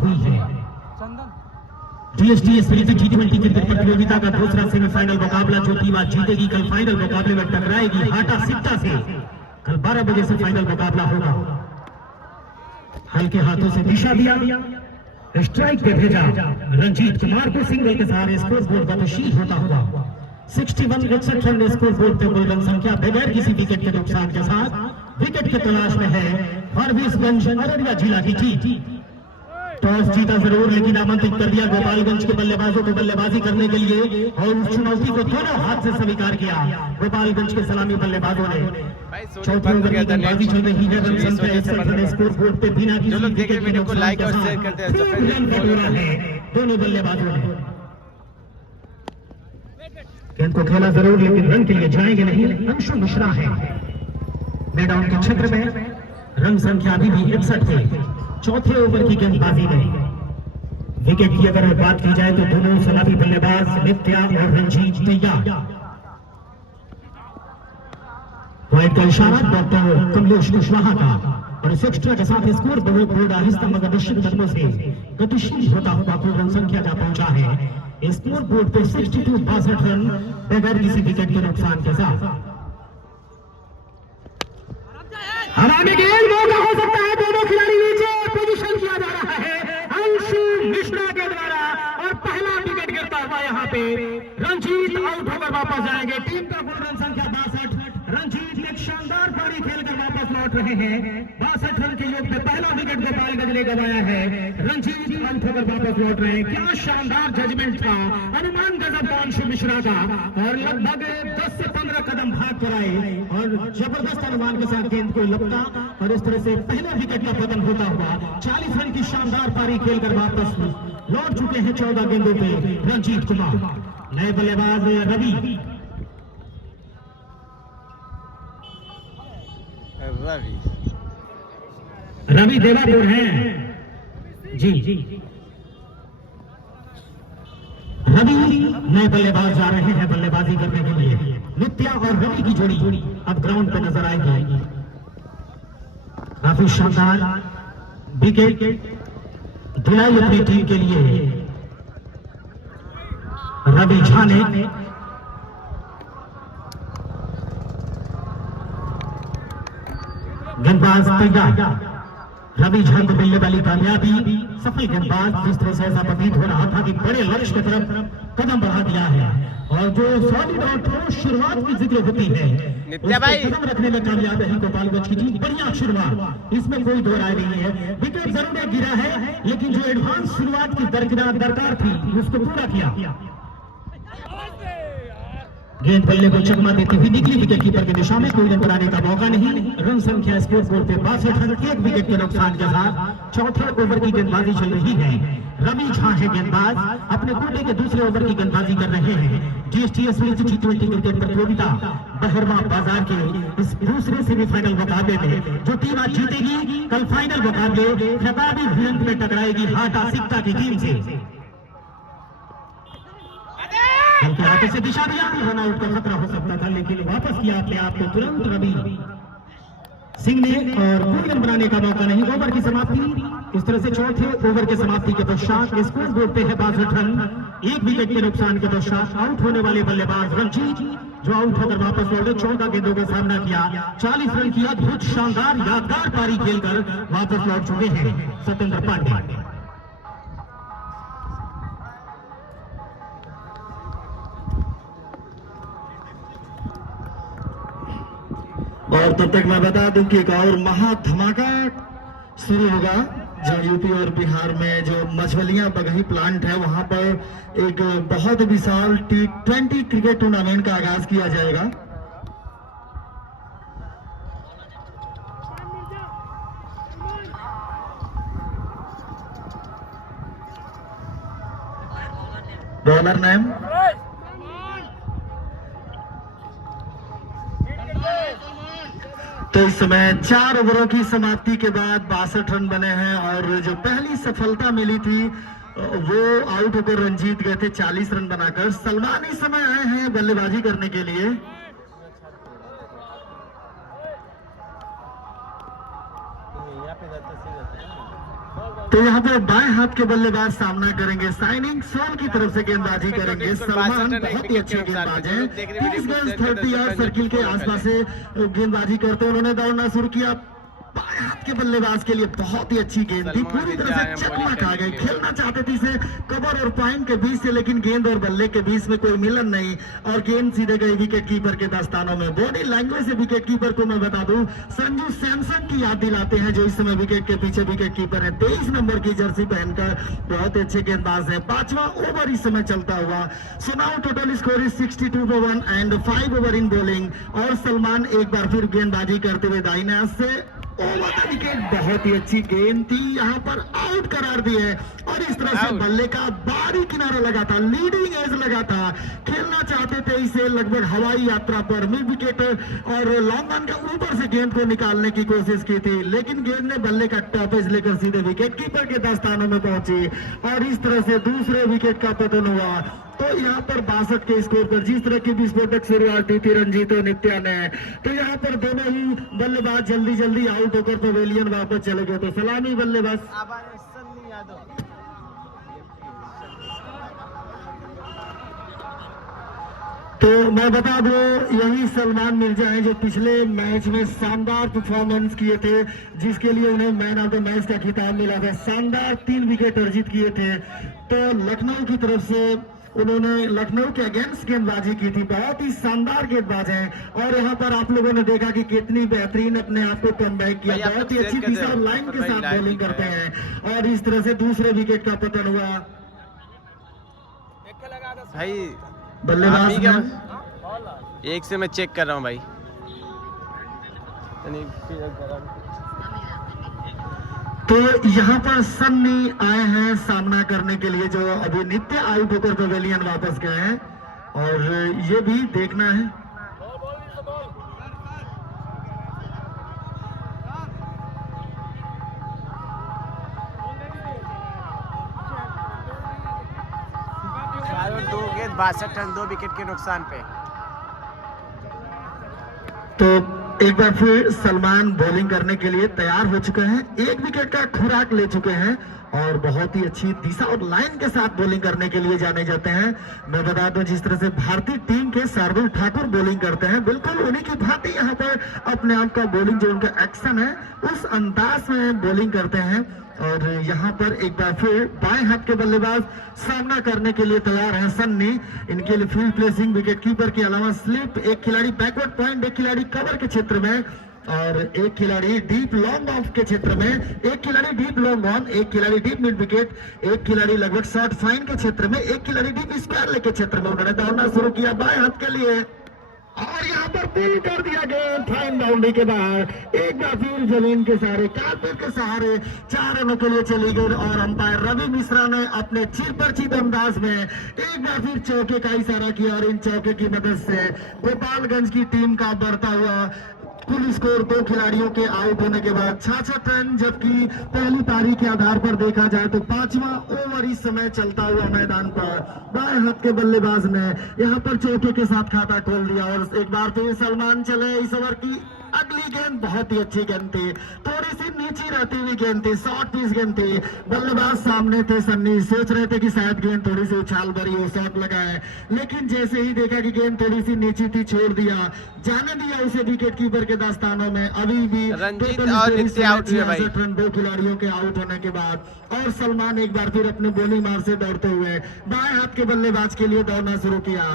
हुई है। DSTS T20 cricket प्रतियोगिता का दूसरा सेमीफाइनल मुकाबला जो टीम आज जीतेगी कल फाइनल मुकाबले में टकराएगी हाटा सिक्टा से। कल 12 बजे से फाइनल मुकाबला होगा। हल्के हाथों से दिशा दिया, स्ट्राइक पे भेजा, रंजीत कुमार को सिंगल के सहारे स्कोर बोर्ड का तशील होता हुआ 61 रन स्कोर बोर्ड पे कुल रन संख्या बगैर किसी विकेट के नुकसान के साथ विकेट की तलाश में है फारबिसगंज अररिया जिला की टीम। टॉस जीता जरूर लेकिन आमंत्रित कर दिया गोपालगंज के बल्लेबाजों को बल्लेबाजी करने के लिए और उस चुनौती को दोनों हाथ से स्वीकार किया गोपालगंज के सलामी बल्लेबाजों ने। चौथे ओवर की गेंदबाजी चल रही है, रन संख्या 61 रन स्कोर बोर्ड पे बिना किसी विकेट के नुकसान के साथ रन का दौरा है दोनों बल्लेबाजों ने। गेंद को खेला जरूर लेकिन रन के लिए जाएंगे नहीं। अंशु मिश्रा है मैदान के क्षेत्र में, रन संख्या अभी भी 61 है। चौथे ओवर की गेंदबाजी में विकेट की अगर बात की जाए तो दोनों सलामी बल्लेबाज नित्या और रंजीत तैयार। वाइड का इशारा डॉक्टर कमलेश कुशवाहा का और इस एक्स्ट्रा के साथ स्कोर बोर्ड आहिस्ता मगर निश्चित कदमों से गतिशील होता हुआ कुल रन संख्या जा पहुंचा है स्कोर बोर्ड पे 62 रन बगैर किसी विकेट के नुकसान के साथ। हराने गेंद मौका हो सकता है, दोनों खिलाड़ी नीचे पोजीशन किया जा रहा है अंशु मिश्रा के द्वारा और पहला विकेट गिरता हुआ यहाँ पे रंजीत आउट होकर वापस जाएंगे। टीम का कुल रन संख्या 62। रंजीत एक शानदार पारी खेलकर वापस लौट रहे हैं। 62 रन के योग में पहला विकेट गोपालगंज ने गंवाया है। रंजीत आउट होकर वापस लौट रहे हैं। क्या शानदार जजमेंट था, अनुमान गजब अंशु मिश्रा का और लगभग 10 से 15 कदम भाग कर आए और जबरदस्त अनुमान के साथ गेंद को लपटा और इस तरह से पहले विकेट का पतन होता हुआ 40 रन की शानदार पारी खेलकर वापस लौट चुके हैं 14 गेंदों पे रंजीत कुमार। नए बल्लेबाज रवि देवापुर हैं जी। रवि नए बल्लेबाज जा रहे हैं बल्लेबाजी करने के लिए। नित्या और रवि की जोड़ी अब ग्राउंड पे नजर आएगी। काफी शानदार विकेट दिलाई अपनी टीम के लिए रवि झा ने। गेंदबाज तैयार, रवि झा को मिलने वाली कामयाबी सफल गेंदबाज जिस तरह से ऐसा प्रतीत हो रहा था कि बड़े लक्ष्य की तरफ कदम बढ़ा दिया है और जो सॉलिड और ठोस शुरुआत की जिक्र होती है कदम रखने में कामयाब है गोपालगंज की टीम। बढ़िया शुरुआत, इसमें कोई दो राय नहीं है। विकेट जरूर गिरा है लेकिन जो एडवांस शुरुआत की दरकार थी उसको पूरा किया। गेंद बल्ले को चकमा देती हुई निकली विकेट कीपर के दिशा में, कोई रन बनाने का मौका नहीं। रन संख्या स्कोर बोर्ड पे 62 रन, एक विकेट के नुकसान के साथ चौथे ओवर की गेंदबाजी चल रही है। रवि झा है गेंदबाज, अपने कोटे के दूसरे ओवर की गेंदबाजी कर रहे हैं। DSTS T20 क्रिकेट प्रतियोगिता बहरवा बाजार के इस दूसरे सेमीफाइनल मुकाबले में जो टीम आज जीतेगी कल फाइनल मुकाबले खिताबी भिड़ंत में टकराएगी हाटा सिक्टा की टीम से। हल्के हाथों से दिशा दिया, रन आउट का खतरा हो सकता था लेकिन वापस किया अपने आप को तुरंत रवि सिंह ने और कोई रन बनाने का मौका नहीं। ओवर की समाप्ति इस तरह से चौथे ओवर के समाप्ति के पश्चात स्कोर बोर्ड पे है 62 रन, एक विकेट के नुकसान के पश्चात आउट होने वाले बल्लेबाज रंजीत जो आउट होकर वापस लौटे 14 गेंदों का सामना किया, 40 रन की अद्भुत शानदार यादगार पारी खेलकर वापस लौट चुके हैं सत्येंद्र पांडे। और तब तक मैं बता दूं कि एक और महा धमाका शुरू होगा जो यूपी और बिहार में जो मछलियां बगही प्लांट है वहां पर एक बहुत विशाल T20 क्रिकेट टूर्नामेंट का आगाज किया जाएगा। बॉलर नेम तो इस समय 4 ओवरों की समाप्ति के बाद 62 रन बने हैं और जो पहली सफलता मिली थी वो आउट होकर रंजीत गए थे 40 रन बनाकर। सलमान इस समय आए हैं बल्लेबाजी करने के लिए। तो यहाँ पर बाएं हाथ के बल्लेबाज सामना करेंगे, साइनिंग सोल की तरफ से गेंदबाजी करेंगे सलमान। बहुत ही अच्छे गेंदबाज हैं, 30 गज 30 यार्ड सर्किल के आसपास से गेंदबाजी करते हैं। उन्होंने दौड़ना शुरू किया। बाएं हाथ के बल्लेबाज के लिए बहुत ही अच्छी गेंद थी, पूरी तरह से चकमा खा गए। खेलना चाहते थे इसे कवर और पॉइंट के बीच से, लेकिन गेंद और बल्ले के बीच में कोई मिलन नहीं और गेंद सीधे गई विकेट कीपर के दस्तानों में। बॉडी लैंग्वेज से विकेट कीपर को मैं बता दूं, संजू सैमसन की याद दिलाते हैं, जो इस समय विकेट के पीछे विकेट कीपर है। 23 नंबर की जर्सी पहनकर बहुत ही अच्छे गेंदबाज है। 5वां ओवर इस समय चलता हुआ। सुनाओ total score is 62 for 1 and 5 over in bowling. और सलमान एक बार फिर गेंदबाजी करते हुए दाहिने हाथ से ओवर द विकेट। बहुत ही अच्छी गेंद थी, यहाँ पर आउट करार दी है। और इस तरह से बल्ले का बारी किनारा लगा था, लीडिंग एज लगा था। खेलना चाहते थे इसे लगभग हवाई यात्रा पर, मिड विकेट और लॉन्ग ऑन के ऊपर से गेंद को निकालने की कोशिश की थी, लेकिन गेंद ने बल्ले का टॉप एज लेकर सीधे विकेट कीपर के दस्तानों में पहुंची और इस तरह से दूसरे विकेट का पतन हुआ। तो यहाँ पर 62 के स्कोर पर जिस तरह की विस्फोटक शुरुआत थी रंजीत और नित्या ने, तो यहाँ पर दोनों ही बल्लेबाज जल्दी जल्दी आउट होकर पवेलियन वापस चले गए। तो सलामी बल्लेबाज तो मैं बता दूं, यही सलमान मिर्जा हैं जो पिछले मैच में शानदार परफॉर्मेंस किए थे, जिसके लिए उन्हें मैन ऑफ द मैच का खिताब मिला था। शानदार 3 विकेट अर्जित किए थे। तो लखनऊ की तरफ से उन्होंने लखनऊ के अगेंस्ट गेंदबाजी की थी। बहुत ही शानदार गेंदबाज हैं और यहाँ पर आप लोगों ने देखा कि कितनी बेहतरीन अपने आप को कमबैक किया। बहुत ही अच्छी दिशा और लाइन के साथ बॉलिंग करते हैं और इस तरह से दूसरे विकेट का पतन हुआ। भाई बल्लेबाज एक से मैं चेक कर रहा हूँ भाई। तो यहाँ पर सन्नी आए हैं सामना करने के लिए, जो अभी नित्य आउट होकर पवेलियन वापस गए हैं और ये भी देखना है। दो गेंद 62 रन 2 विकेट के नुकसान पे। तो एक बार फिर सलमान बॉलिंग करने के लिए तैयार हो चुके हैं, 1 विकेट का खुराक ले चुके हैं और बहुत ही अच्छी दिशा और लाइन के साथ बॉलिंग करने के लिए जाने जाते हैं। मैं बता दूं, जिस तरह से भारतीय टीम के शार्दुल ठाकुर बॉलिंग करते हैं, बिल्कुल उन्हीं की भांति यहाँ पर अपने आप का बॉलिंग जो उनका एक्शन है उस अंदाज में बॉलिंग करते हैं। और यहाँ पर एक बार फिर बाएं हाथ के बल्लेबाज सामना करने के लिए तैयार है सन्नी। इनके लिए फील्ड प्लेसिंग विकेट कीपर के अलावा स्लिप, एक खिलाड़ी बैकवर्ड पॉइंट, एक खिलाड़ी कवर के क्षेत्र में और एक खिलाड़ी डीप लॉन्ग ऑफ के क्षेत्र में, एक खिलाड़ी डीप लॉन्ग ऑन, एक खिलाड़ी डीप मिड विकेट, एक खिलाड़ी लगभग शॉर्ट फाइन के क्षेत्र में, एक खिलाड़ी डीप स्क्वायर लेग के क्षेत्र में। उन्होंने दौड़ना शुरू किया बाएं हाथ के लिए और यहाँ पर पुल कर दिया गया फाइन बाउंड्री के बाहर। एक बार फिर जमीन के सहारे, कारपेट के सहारे 4 रनों के लिए चली गई और अंपायर रवि मिश्रा ने अपने चिरपरिचित अंदाज में एक बार फिर चौके का इशारा किया और इन चौके की मदद से गोपालगंज की टीम का बढ़ता हुआ कुल स्कोर 2 खिलाड़ियों के आउट होने के बाद 66 रन, जबकि पहली पारी के आधार पर देखा जाए तो 5वां ओवर इस समय चलता हुआ मैदान पर बाएं हाथ के बल्लेबाज ने यहाँ पर चौके के साथ खाता खोल दिया और एक बार फिर सलमान चले। इस ओवर की अगली गेंद बहुत ही अच्छी गेंद थी, थोड़ी सी नीची रहती हुई गेंद थी, शॉर्ट पिच गेंद थी। बल्लेबाज सामने थे, सन्नी सोच रहे थे कि शायद गेंद थोड़ी सी उछाल भरी हो, शॉट लगाए, लेकिन जैसे ही देखा कि गेंद थोड़ी सी नीची थी, छोड़ दिया, जाने दिया उसे विकेट कीपर के दस्तानों में। अभी भी रंजीत और नित्य आउट हुए भाई। 2 खिलाड़ियों के आउट होने के बाद और सलमान एक बार फिर अपने बॉलिंग मार से दौड़ते हुए बाएं हाथ के बल्लेबाज के लिए दौड़ना शुरू किया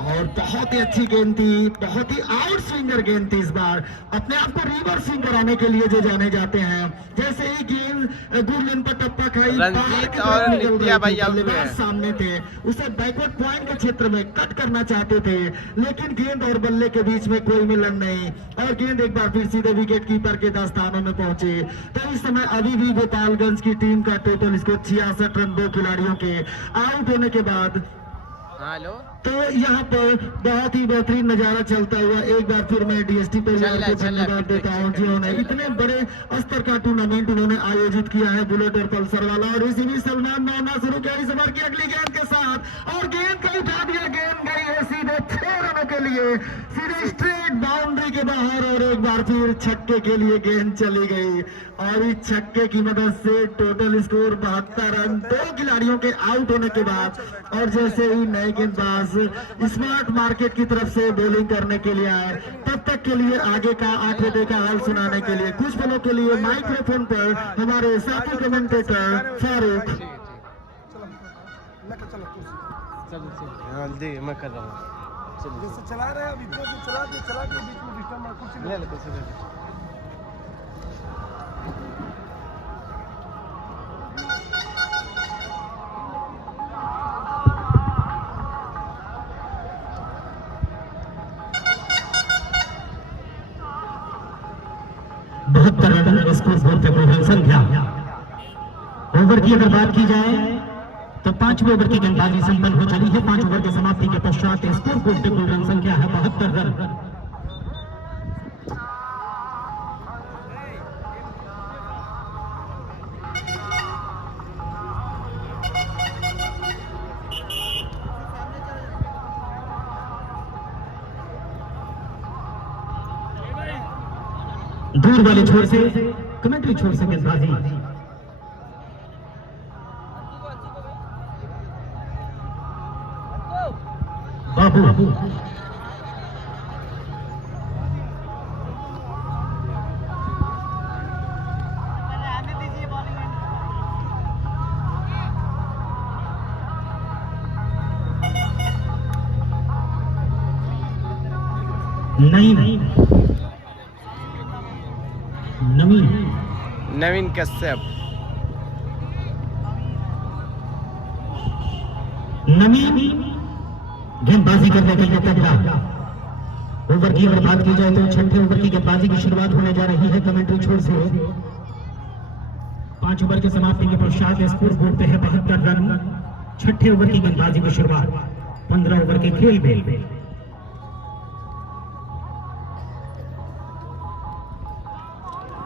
और बहुत ही अच्छी गेंद थी, बहुत ही आउट स्विंगर गेंद थी। इस बार अपने आप को रिवर्स स्विंग कराने के लिए जो जाने जाते हैं, जैसे ही गेंद गुरलिन पर टप्पा खाई, रंजीत और नित्या भाई आउट हुए। सामने थे, उसे बैकवर्ड पॉइंट के क्षेत्र में कट करना चाहते थे, लेकिन गेंद और बल्ले के बीच में कोई मिलन नहीं और गेंद एक बार फिर सीधे विकेट कीपर के दस्तानों में पहुंची। तो इस समय अभी भी गोपालगंज की टीम का टोटल स्कोर 66 रन 2 खिलाड़ियों के आउट होने के बाद। हेलो, तो यहाँ पर बहुत ही बेहतरीन नजारा चलता हुआ एक बार फिर मैं डीएसटी परिवार को धन्यवाद देता हूँ जिन्होंने इतने बड़े स्तर का टूर्नामेंट उन्होंने आयोजित किया है, बुलेट और पल्सर वाला। और इसी भी सलमान दौड़ना शुरू किया इस ओवर की अगली गेंद के साथ और गेंद को उठा दिया, गेंद गई है सीधे 6 रनों के लिए, सीधे स्ट्रेट नेट बाउंड्री के बाहर और एक बार फिर छक्के के लिए गेंद चली गई और इस छक्के की मदद से टोटल स्कोर 72 रन। 2 खिलाड़ियों के आउट होने के बाद और जैसे ही नए गेंदबाज स्मार्ट मार्केट की तरफ से बॉलिंग करने के लिए आए, तब तक के लिए आगे का 8 बजे का हाल सुनाने के लिए कुछ पलों के लिए माइक्रोफोन पर हमारे साथी कमेंटेटर फारूक। जल्दी मैं कर रहा हूँ। जैसे चला रहे हैं, अभी चला के बीच में डिस्टर्ब ना कुछ ले ले कुछ ले। बहत्तर रन स्कोर बोर्ड पे कोई संख्या। ओवर की अगर बात की जाए तो 5वें ओवर की गेंदबाजी संपन्न हो चली है। 5 ओवर की समाप्ति के पश्चात स्कोर बोर्ड पे कुल रन संख्या है 72 रन। दूर वाले छोर से कमेंट्री छोर से गेंदबाजी। बाबू नवीन कश्यप। नवीन गेंदबाजी करने के लिए तैयार। ओवर की अगर बात की जाए तो 6ठे ओवर की गेंदबाजी की शुरुआत होने जा रही है कमेंट्री छोर से। 5 ओवर की समाप्ति के पश्चात स्कोर बोर्ड पे है 72 रन। 6ठे ओवर की गेंदबाजी की शुरुआत 15 ओवर के खेल में।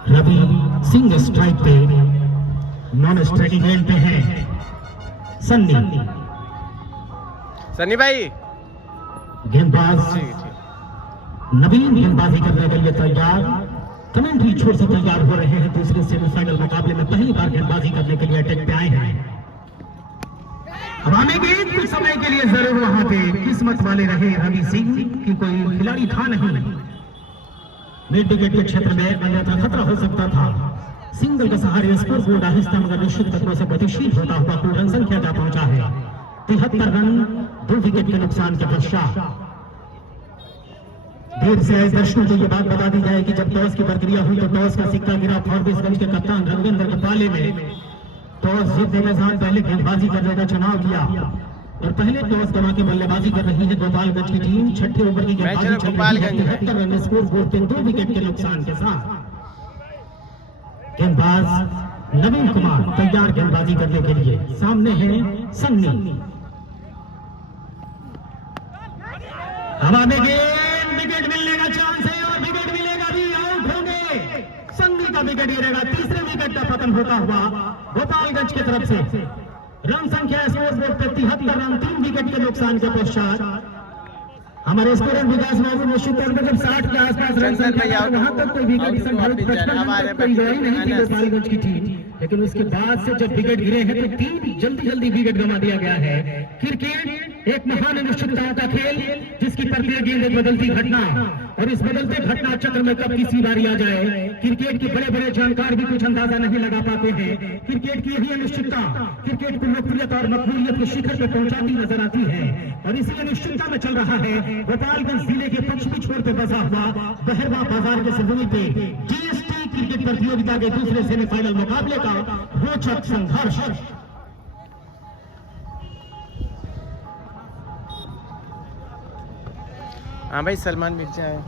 रवि सिंह स्ट्राइक पे, नॉन स्ट्राइकिंग एंड पे है सन्नी भाई। गेंदबाज नवीन गेंदबाजी करने के लिए तैयार। कमेंट्री छोर से तैयार हो रहे हैं। दूसरे सेमीफाइनल मुकाबले में पहली बार गेंदबाजी करने के लिए अटैक पे आए हैं। अब हमें गेंद कुछ समय के लिए जरूर वहां पे किस्मत वाले रहे रवि सिंह की कोई खिलाड़ी था नहीं मिड विकेट के क्षेत्र में, अन्यथा खतरा हो सकता था। सिंगल के सहारे स्कोर बोर्ड आहिस्ता मगर निश्चित तत्वों से गतिशील होता हुआ कुल रन संख्या जा पहुंचा है 73 रन 2 विकेट के नुकसान के पश्चात। देर से आए दर्शकों को ये बात बता दी जाए कि जब टॉस की प्रक्रिया हुई तो टॉस का सिक्का गिरा फॉरबिसगंज के कप्तान रविंद्र के पाले में। टॉस जीतने के साथ पहले गेंदबाजी करने का चुनाव किया और पहले टॉस गंवा के बल्लेबाजी कर रही है गोपालगंज की टीम। 6ठे ओवर की गेंदबाजी चल रही है 73 रन स्कोर बोर्ड पे 2 विकेट के नुकसान के साथ। गेंदबाज नवीन कुमार तैयार गेंदबाजी करने के लिए। सामने है सन्नी। हवा में गेंद, विकेट मिलने का चांस है और विकेट मिलेगा भी, आउट होंगे। सन्नी का विकेट गिरेगा। तीसरे विकेट का पतन होता हुआ गोपालगंज की तरफ से। रन संख्या स्कोर बोर्ड पे 73 रन 3 विकेट के नुकसान के पश्चात। हमारे स्कोरर विकास बाबू निश्चित तौर पर जब 60 के आसपास रन संख्या वहां तक कोई विकेट संभावित 55 कोई गई नहीं थी गोपालगंज की टीम। लेकिन उसके बाद से जब विकेट गिरे हैं तो 3 जल्दी विकेट गंवा दिया गया है। क्रिकेट एक महान अनिश्चितताओं का खेल, जिसकी प्रत्येक गेंद एक बदलती घटना और इस बदलते घटना चक्र में कब किसी बारी आ जाए, क्रिकेट के बड़े बड़े जानकार भी कुछ अंदाजा नहीं लगा पाते हैं। क्रिकेट की यही अनिश्चितता क्रिकेट को लोकप्रियता और मकबूलियत के शिखर पर पहुंचाती नजर आती है और इसी अनिश्चितता में चल रहा है गोपालगंज जिले के पश्चिमी छोर पर बसा हुआ बहरवा बाजार के सिंधुली पे जीएसटी क्रिकेट प्रतियोगिता के दूसरे सेमीफाइनल मुकाबले का रोचक संघर्ष। हाँ भाई, सलमान मिर्जा है।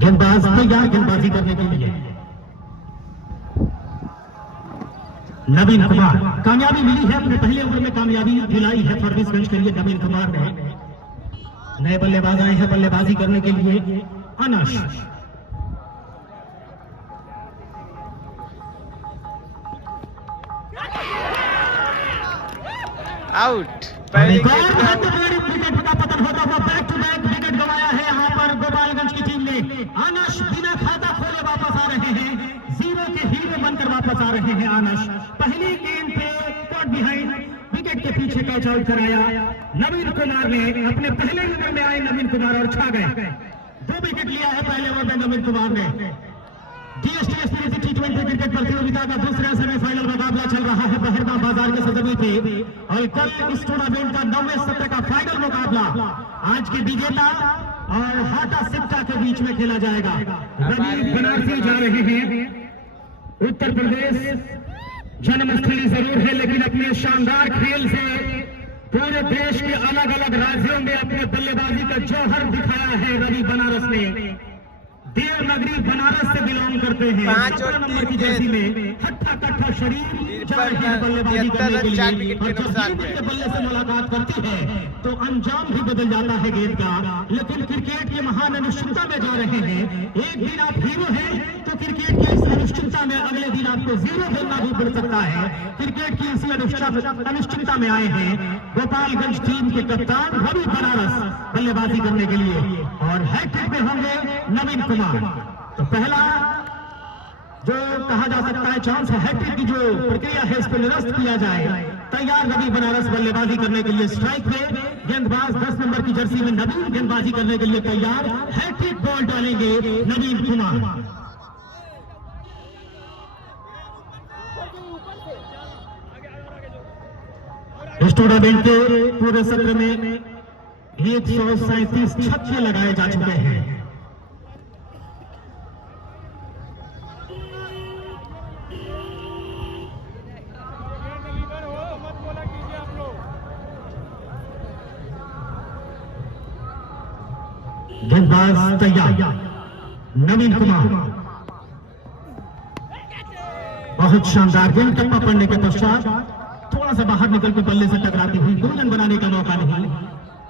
गेंदबाज तैयार गेंदबाजी करने के लिए। नवीन कुमार कामयाबी मिली है, अपने पहले ओवर में कामयाबी दिलाई है फॉरबिसगंज के लिए। नवीन कुमार ने नए बल्लेबाज आए हैं बल्लेबाजी करने के लिए। अनश आउट और पहले एक और गेंद महत्वपूर्ण विकेट का पतन होता हुआ बैक टू बैक विकेट गंवाया है यहाँ पर गोपालगंज की टीम ने। आनश बिना खाता खोले वापस आ रहे हैं, जीरो के हीरो बनकर वापस आ रहे हैं आनश। पहली गेंद पे कॉट बिहाइंड विकेट के पीछे कैच आउट कराया नवीन कुमार ने। अपने पहले नंबर में आए नवीन कुमार और छा गए। 2 विकेट लिया है पहले ओवर में नवीन कुमार ने। डीएसटीएस T20 क्रिकेट प्रतियोगिता का दूसरा सेमीफाइनल मुकाबला चल रहा है बहरदा बाजार के सरजमी पे और कल इस टूर्नामेंट का 9वें सत्र का फाइनल मुकाबला आज के विजेता और हाटा सिक्का के बीच में खेला जाएगा। रवि बनारसी जा रहे हैं उत्तर प्रदेश। जन्मस्थली जरूर है लेकिन अपने शानदार खेल से पूरे देश के अलग अलग राज्यों में अपने बल्लेबाजी का जौहर दिखाया है रवि बनारस ने। देवनगरी बनारस से बिलोंग करते हैं। 5 और 17 नंबर 3 की जर्सी में हट्टा कट्टा शरीर जा रहे हैं बल्लेबाजी करने के 4 लिए। विकेट के और जब नुकसान गेंद पे। के बल्ले से मुलाकात करती है तो अंजाम भी बदल जाता है गेंद का। लेकिन क्रिकेट के महान अनिश्चितता में जा रहे हैं। एक दिन आप हीरो हैं तो क्रिकेट की इस अनिश्चितता में अगले दिन आपको जीरो बनना भी पड़ सकता है। क्रिकेट की इसी अनिश्चितता में आए हैं गोपालगंज टीम के कप्तान रवि बनारस बल्लेबाजी करने के लिए और हैट्रिक में होंगे नवीन कुमार। तो पहला जो कहा जा सकता है चांस है हैट्रिक की जो प्रक्रिया है इसको निरस्त किया जाए। तैयार रवि बनारस बल्लेबाजी करने के लिए स्ट्राइक पे। गेंदबाज 10 नंबर की जर्सी में नवीन गेंदबाजी करने के लिए तैयार। हैट्रिक बॉल डालेंगे नवीन कुमार। इस टूर्नामेंट के पूरे सत्र में 137 छक्के लगाए जा चुके हैं। गेंदबाज तैयार नवीन कुमार। बहुत शानदार गेंद टप्पा पड़ने के पश्चात थोड़ा सा बाहर निकल के बल्ले से टकराती हुई 2 रन बनाने का मौका नहीं।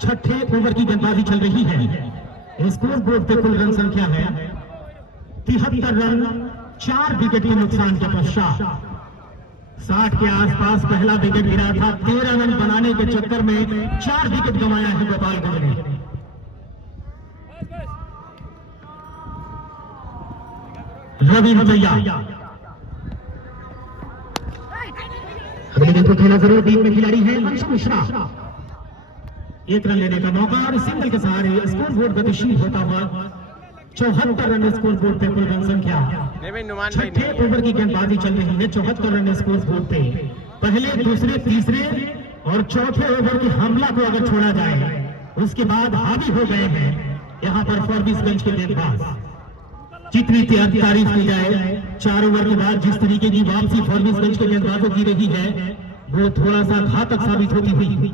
6ठे ओवर की गेंदबाजी चल रही है। स्कोर बोर्ड पे कुल रन संख्या है 73 रन 4 विकेट के नुकसान के पश्चात। 60 के आसपास पहला विकेट गिरा था। 13 रन बनाने के चक्कर में 4 विकेट गंवाया है गोपालगंज ने। रवि तैयार। अगले गेंद को खेला जरूर। टीम में खिलाड़ी है अंशु मिश्रा। 1 रन लेने का मौका और सिंगल के सहारे स्कोर बोर्ड गतिशील होता हुआ 74 रन स्कोर बोर्ड पे कुल रन संख्या। छठे ओवर की गेंदबाजी चल रही है। 74 रन स्कोर बोर्ड पे। पहले दूसरे तीसरे और चौथे ओवर की हमला को अगर छोड़ा जाए उसके बाद हावी हो गए हैं यहाँ पर फॉरबिसगंज के गेंदबाज। जितनी तारीफ की जाए 4 ओवर के बाद जिस तरीके की वापसी फॉरबिसगंज के गेंदबाजों की रही है वो थोड़ा सा घातक साबित होती हुई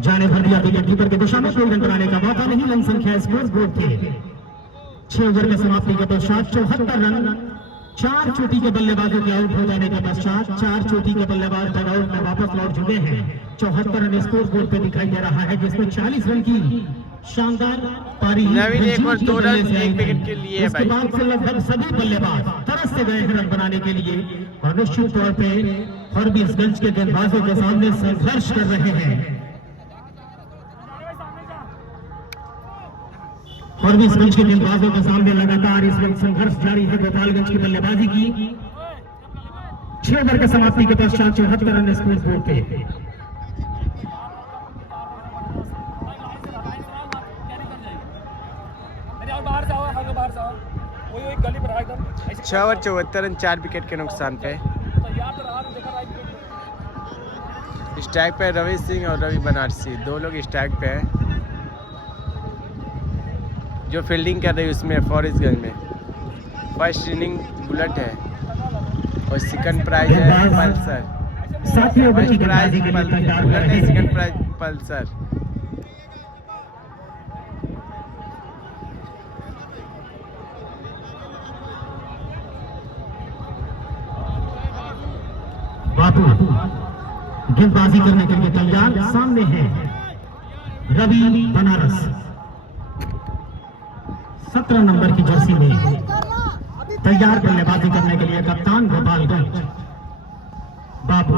जाने भर दिया विकेट कीपर की दिशा में। 2 रन बनाने का मौका नहीं। रन संख्या स्कोर बोर्ड थे 6 ओवर के समाप्ति के पश्चात 74 रन। 4 चोटी के बल्लेबाजों के आउट हो जाने के पश्चात 4 चोटी के बल्लेबाज डगआउट में वापस लौट चुके हैं। 74 रन स्कोर बोर्ड पे दिखाई दे रहा है जिसमें 40 रन की शानदार पारी नवीन एक और 2 रन 1 विकेट के लिए है इसके बाद से लगभग सभी बल्लेबाज तरस से गए हैं रन बनाने के लिए और निश्चित तौर पे फॉरबिसगंज के गेंदबाजों के सामने संघर्ष कर रहे हैं। फॉरबिसगंज के गेंदबाजों के सामने लगातार इस वक्त संघर्ष जारी है गोपालगंज की बल्लेबाजी की। 6 ओवर के समाप्ति के पश्चात 74 रन स्कोर बोर्ड पे। गली पर एकदम 6 ओवर 74 रन 4 विकेट के नुकसान पे। स्ट्राइक पे रवि सिंह और रवि बनारसी 2 लोग स्ट्राइक पे हैं। जो फील्डिंग कर रही है उसमें फॉरेस्टगंज में फर्स्ट इनिंग बुलेट है और सेकंड प्राइज है पल्सर। फर्स्ट प्राइज बुलेट है, सेकंड प्राइज पल्सर। बापू गेंदबाजी करने के लिए तैयार। सामने है रवि बनारस 17 नंबर की जर्सी में तैयार बल्लेबाजी करने के लिए कप्तान गोपालगंज बापू।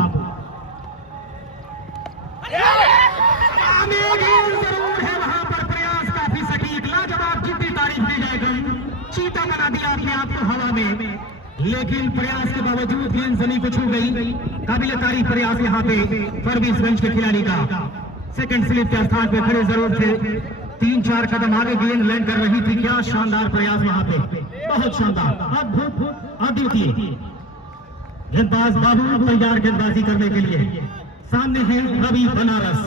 चीता बना दिया अपने आप को हवा में, लेकिन प्रयास के बावजूद गेंद जमीन को छू गई। काबिल तारीफ प्रयास यहाँ पे फरबीसगंज के खिलाड़ी का। सेकंड स्लिप के स्थान पे खड़े जरूर थे, 3-4 कदम आगे गेंद लैंड कर रही थी। क्या शानदार प्रयास वहां पे, बहुत शानदार, अद्भुत, अद्वितीय। गेंदबाज बाबू तैयार गेंदबाजी करने के लिए। सामने है रवि बनारस।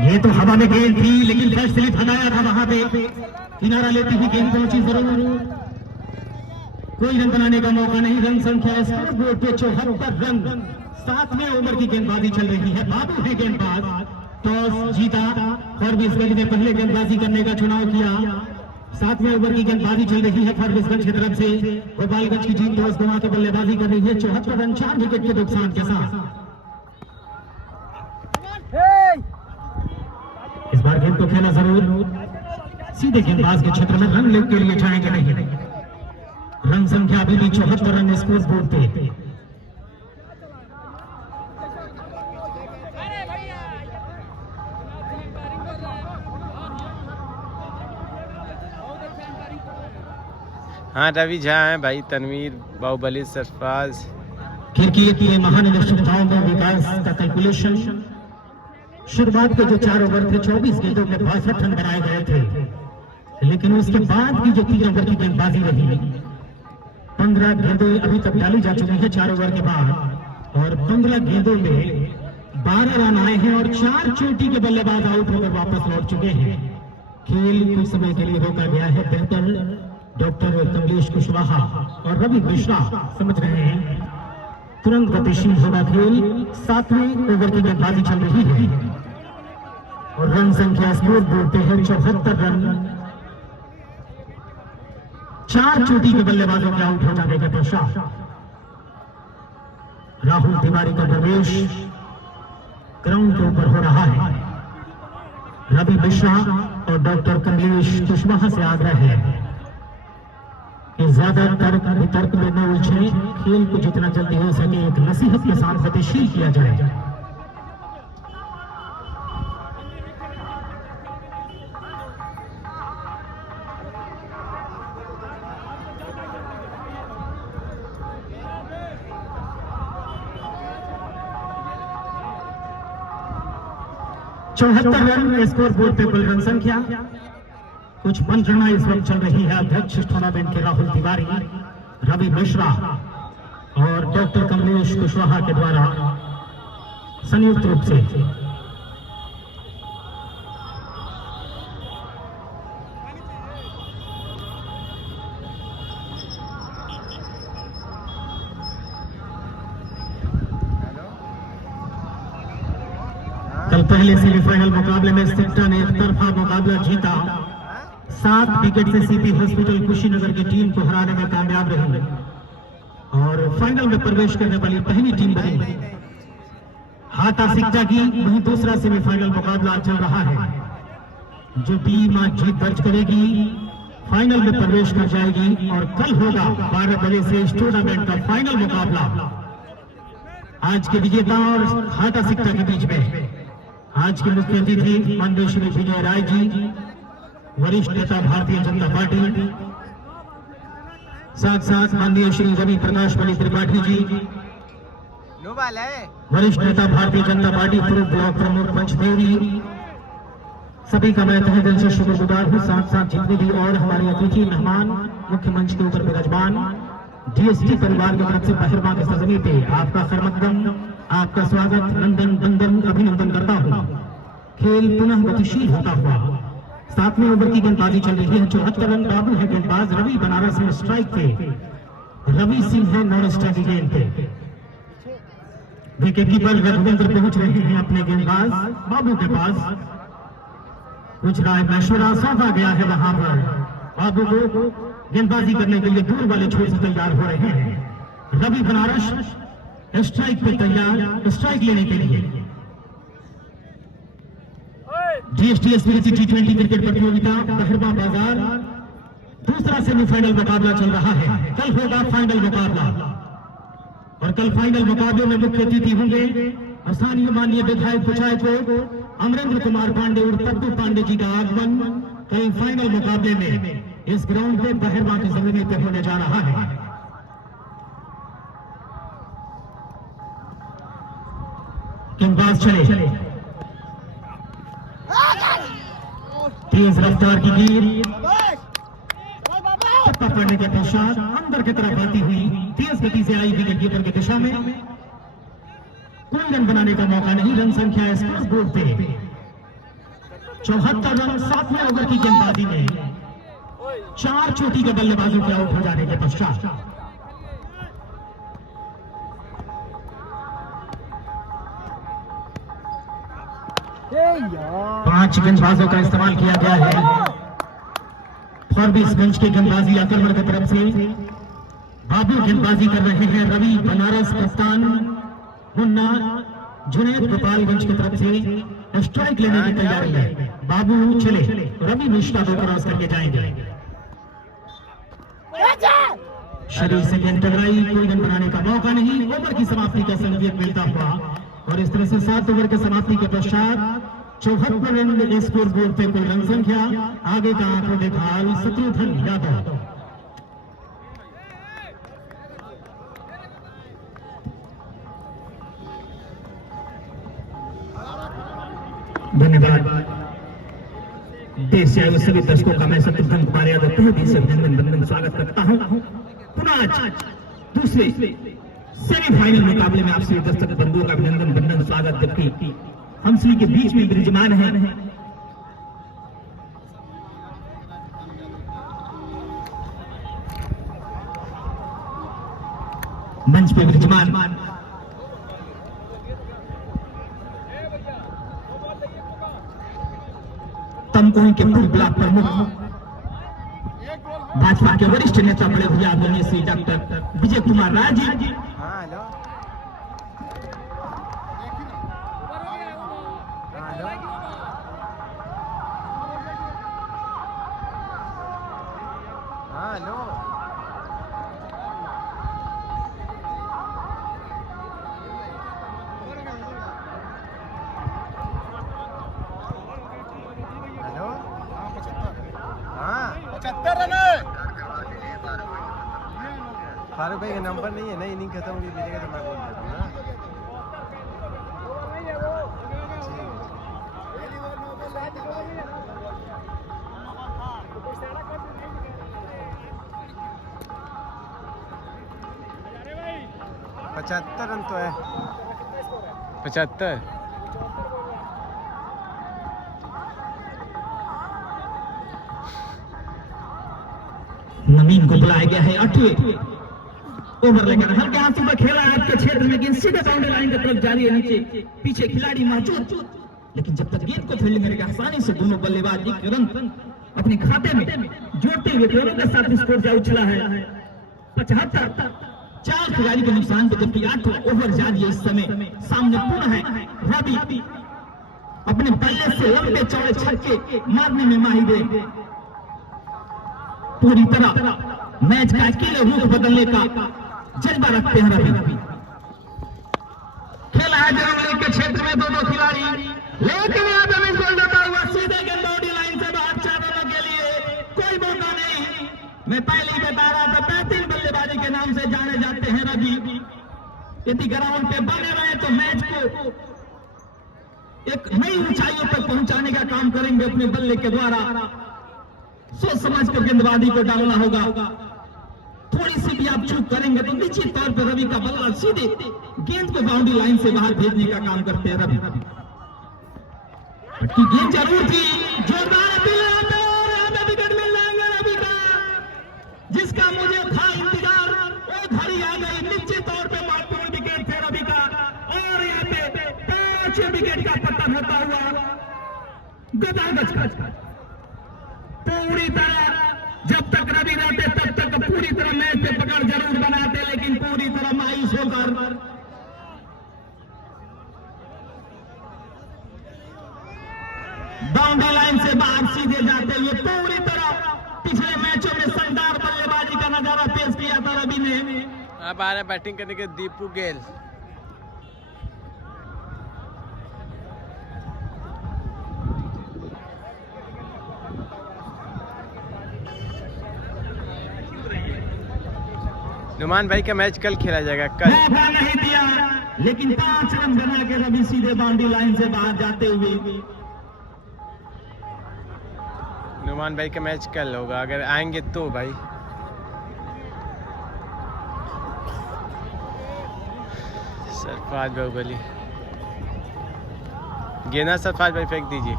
ये तो हवा में गेंद थी, लेकिन फर्स्ट स्लिप हटाया था वहां पे। किनारा लेती हुई गेंद पहुंची जरूर, कोई रन बनाने का मौका नहीं। रन संख्या स्कोर बोर्ड पे 74 रन। 7वें ओवर की गेंदबाजी चल रही है। बाबू है गेंदबाज। टॉस जीता फरबीसगंज ने पहले गेंदबाजी करने का चुनाव किया। 7वें ओवर की गेंदबाजी चल रही है फरबीसगंज की तरफ से। गोपालगंज की टीम टॉस गंवा के बल्लेबाजी कर रही है 74 रन 4 विकेट के नुकसान के साथ। इस बार गेंद को खेला जरूर, सीधे गेंदबाज के क्षेत्र में रन लेने के लिए जाएंगे नहीं। रन संख्या अभी भी 74 रन स्कोर बोर्ड पे। हाँ रवि झा है भाई, तनवीर, बाहुबली, सरफराज। क्रिकेट के महानिदेशकताओं में विकास का कैलकुलेशन। शुरुआत के जो 4 ओवर थे 24 गेंदों में 62 रन बनाए गए थे, लेकिन उसके बाद की जो 3 ओवर की गेंदबाजी रही, 15 गेंदें अभी तक डाली जा चुकी है 4 ओवर के बाद, और 15 गेंदों में 12 रन आए हैं और 4 चोटी के बल्लेबाज आउट होकर वापस लौट चुके हैं। खेल कुछ समय के लिए रोका गया है। बेहतर डॉक्टर कमलेश कुशवाहा और रवि मिश्रा समझ रहे हैं, तुरंत गतिशील होगा खेल। 7वें ओवर की गेंदबाजी चल रही है और रन संख्या स्कोर बोर्ड पे है 74 रन। 4 चोटी के बल्लेबाजों के आउट हो जाने के पश्चात राहुल तिवारी का प्रवेश ग्राउंड के ऊपर हो रहा है। रवि मिश्रा और डॉक्टर कमलेश कुशवाहा से आग्रह है कि ज्यादा तर्क में न उलझे, खेल को जितना जल्दी हो सके एक नसीहत के साथ गतिशील किया जाए। चौहत्तर रन स्कोर बोर्ड पे कुल रन संख्या। कुछ मंत्रणा इस वक्त चल रही है अध्यक्ष टूर्नामेंट के राहुल तिवारी, रवि मिश्रा और डॉक्टर कमलेश कुशवाहा के द्वारा संयुक्त रूप से। कल पहले सेमीफाइनल मुकाबले में सिक्टा ने एक तरफा मुकाबला जीता। 7 विकेट से सीपी हॉस्पिटल कुशीनगर की टीम को हराने में कामयाब रही और फाइनल में प्रवेश करने वाली पहली टीम बनी। हाटा सिक्टा की वहीं दूसरा सेमीफाइनल मुकाबला चल रहा है। जो टीम आज जीत दर्ज करेगी फाइनल में प्रवेश कर जाएगी और कल होगा 12 बजे से इस टूर्नामेंट का फाइनल मुकाबला आज के विजेता और हाटा सिक्टा के बीच में। आज के मुख्य अतिथि माननीय श्री विजय राय जी, वरिष्ठ नेता भारतीय जनता पार्टी, साथ साथ माननीय श्री रवि प्रकाश मणि त्रिपाठी जी, वरिष्ठ नेता भारतीय जनता पार्टी पूर्व ब्लॉक प्रमुख पंचदेवी। सभी का मैं तहे दिल से शुक्रगुजार हूँ। साथ साथ जितने भी और हमारे अतिथि मेहमान मुख्य मंच के ऊपर विराजमान डीएसटी परिवार की तरफ से बहिर्मा के सजनी पे आपका खैरमकदम, आपका स्वागत, नंदन बंदन अभिनंदन करता हूँ। खेल पुनः गतिशील होता हुआ 7वें ओवर की गेंदबाजी चल रही है। 74 रन। बाबू है गेंदबाज, रवि बनारस में स्ट्राइक पे, रवि सिंह है नॉन स्ट्राइक गेंद पे। विकेट कीपर रघुवेंद्र पहुंच रहे हैं अपने गेंदबाज बाबू के पास। कुछ राय मशवरा सौंपा गया है वहां पर। बाबू को गेंदबाजी करने के लिए दूर वाले छोर से तैयार हो रहे हैं। रवि बनारस स्ट्राइक पे तैयार, स्ट्राइक लेने के लिए। डीएसटीएस T20 क्रिकेट प्रतियोगिता बहिर्मा बाजार दूसरा सेमीफाइनल मुकाबला चल रहा है। कल होगा फाइनल मुकाबला और कल फाइनल मुकाबले में मुख्य अतिथि होंगे स्थानीय माननीय विधायक पंचायत अमरेंद्र कुमार पांडे और पप्पू पांडे जी का आगमन कल फाइनल मुकाबले में इस ग्राउंड पे बहरवा की जमीन पे होने जा रहा है। गेंदबाज चले, तेज रफ्तार की गेंद टप्पा पड़ने के पश्चात अंदर की तरफ आती हुई तेज गति से आई विकेट कीपर की दिशा में। कोई रन बनाने का मौका नहीं। रन संख्या स्कोर बोर्ड पे 74 रन 7वें ओवर की गेंदबाजी में 4 चोटी के बल्लेबाजों के आउट हो जाने के पश्चात। पांच गेंदबाजों का इस्तेमाल किया गया है। फॉरबिसगंज के गेंदबाजी आक्रमण की तरफ से बाबू गेंदबाजी कर रहे हैं। रवि बनारस कप्तान मुन्ना जुनैद गोपालगंज की तरफ से स्ट्राइक लेने की तैयारी है। बाबू चले, रवि मिश्रा को क्रॉस करके जाएंगे। शरीर से गेंद टकराई, कोई रन बनाने का मौका नहीं। ओवर की समाप्ति का संकेत मिलता हुआ और इस तरह से 7 ओवर के समाप्ति के पश्चात 74 रन स्कोर बोर्ड पे कुल रन संख्या। आगे का आंकड़ों देखभाल शत्रुघ्न यादव। धन्यवाद। देश से आए सभी दर्शकों का मैं शत्रुघ्न कुमार यादव तहे दिल से अभिनंदन स्वागत करता हूं। पुनः आज दूसरे सेमीफाइनल मुकाबले में आपसे दर्शक बंधुओं का अभिनंदन स्वागत। जबकि हम सभी के बीच में विराजमान है मंच पे विराजमान तमकोही के पूर्व ब्लॉक प्रमुख भाजपा के वरिष्ठ नेता बड़े भैया आदरणीय श्री डॉक्टर विजय कुमार राय जी। फारूक भाई का नंबर नहीं है ना, इनिंग खत्म होगी मिलेगा तो मैं बोल देता हूँ ना। 75 रन तो है। 75 नवीन को बुलाया गया है 8वें ओवर लेकर। हल्के हाथों में खेला है आपके क्षेत्र में, गेंद सीधे बाउंड्री लाइन की तरफ जा रही है। नीचे पीछे खिलाड़ी मौजूद, लेकिन जब तक गेंद को फील्डिंग करके आसानी से दोनों बल्लेबाज एक रन अपने खाते में जोड़ते हुए दोनों के साथ स्कोर जा उछला है 75। 4 खिलाड़ी के नुकसान पे, जबकि 8वां ओवर जारी है इस समय। सामने पुनः है रवि, अपने बल्ले से लंबे चौड़े छक्के मारने में माहिर है। पूरी तरह मैच का अकेले रुख बदलने का जज्बा रखते हैं रवि। खेला है जर्मनी के क्षेत्र में दोनों खिलाड़ी, लेकिन यहाँ पे मिस गोल जाता हुआ सीधे गेंद बाउंड्री लाइन से बाहर 4 रनों के लिए कोई मौका नहीं। मैं पहले ही बता रहा था, बेहतरीन बल्लेबाजी के नाम से जाने जाते हैं रवि। यदि ग्राउंड पे बने रहे तो मैच को एक नई ऊंचाइयों पर पहुंचाने का काम करेंगे अपने बल्ले के द्वारा। सोच समझ कर गेंदबाजी को डालना होगा। थोड़ी सी भी आप चूक करेंगे तो निश्चित तौर पर रवि का बल्ला सीधे गेंद को बाउंड्री लाइन से बाहर भेजने का काम करते हैं रवि। की गेंद जरूर थी, जोरदार अपील और यहाँ पे विकेट मिल जाएंगे रवि का, जिसका मुझे था इंतजार। वो घड़ी आ गई, निश्चित तौर पर महत्वपूर्ण विकेट थे रवि का। और यहाँ पे 5 विकेट का पतन होता हुआ गदागद पूरी तरह। जब तक रवि रहते तब तक पूरी तरह मैच पे पकड़ जरूर बनाते, लेकिन पूरी तरह मायूस होकर बाउंड्री लाइन से बाहर सीधे जाते हुए पूरी तरह पिछले मैचों में शानदार बल्लेबाजी का नजारा पेश किया था रवि ने। अब आ रहा बैटिंग करने के दीपू गेल। नुमान भाई का मैच कल खेला जाएगा कल। मौका नहीं दिया, लेकिन 5 रन बना के रवि सीधे बाउंड्री लाइन से बाहर जाते हुए। नुमान भाई का मैच कल होगा, अगर आएंगे तो भाई। सरफराज बाहुबली गेंदा सरफराज भाई फेंक दीजिए।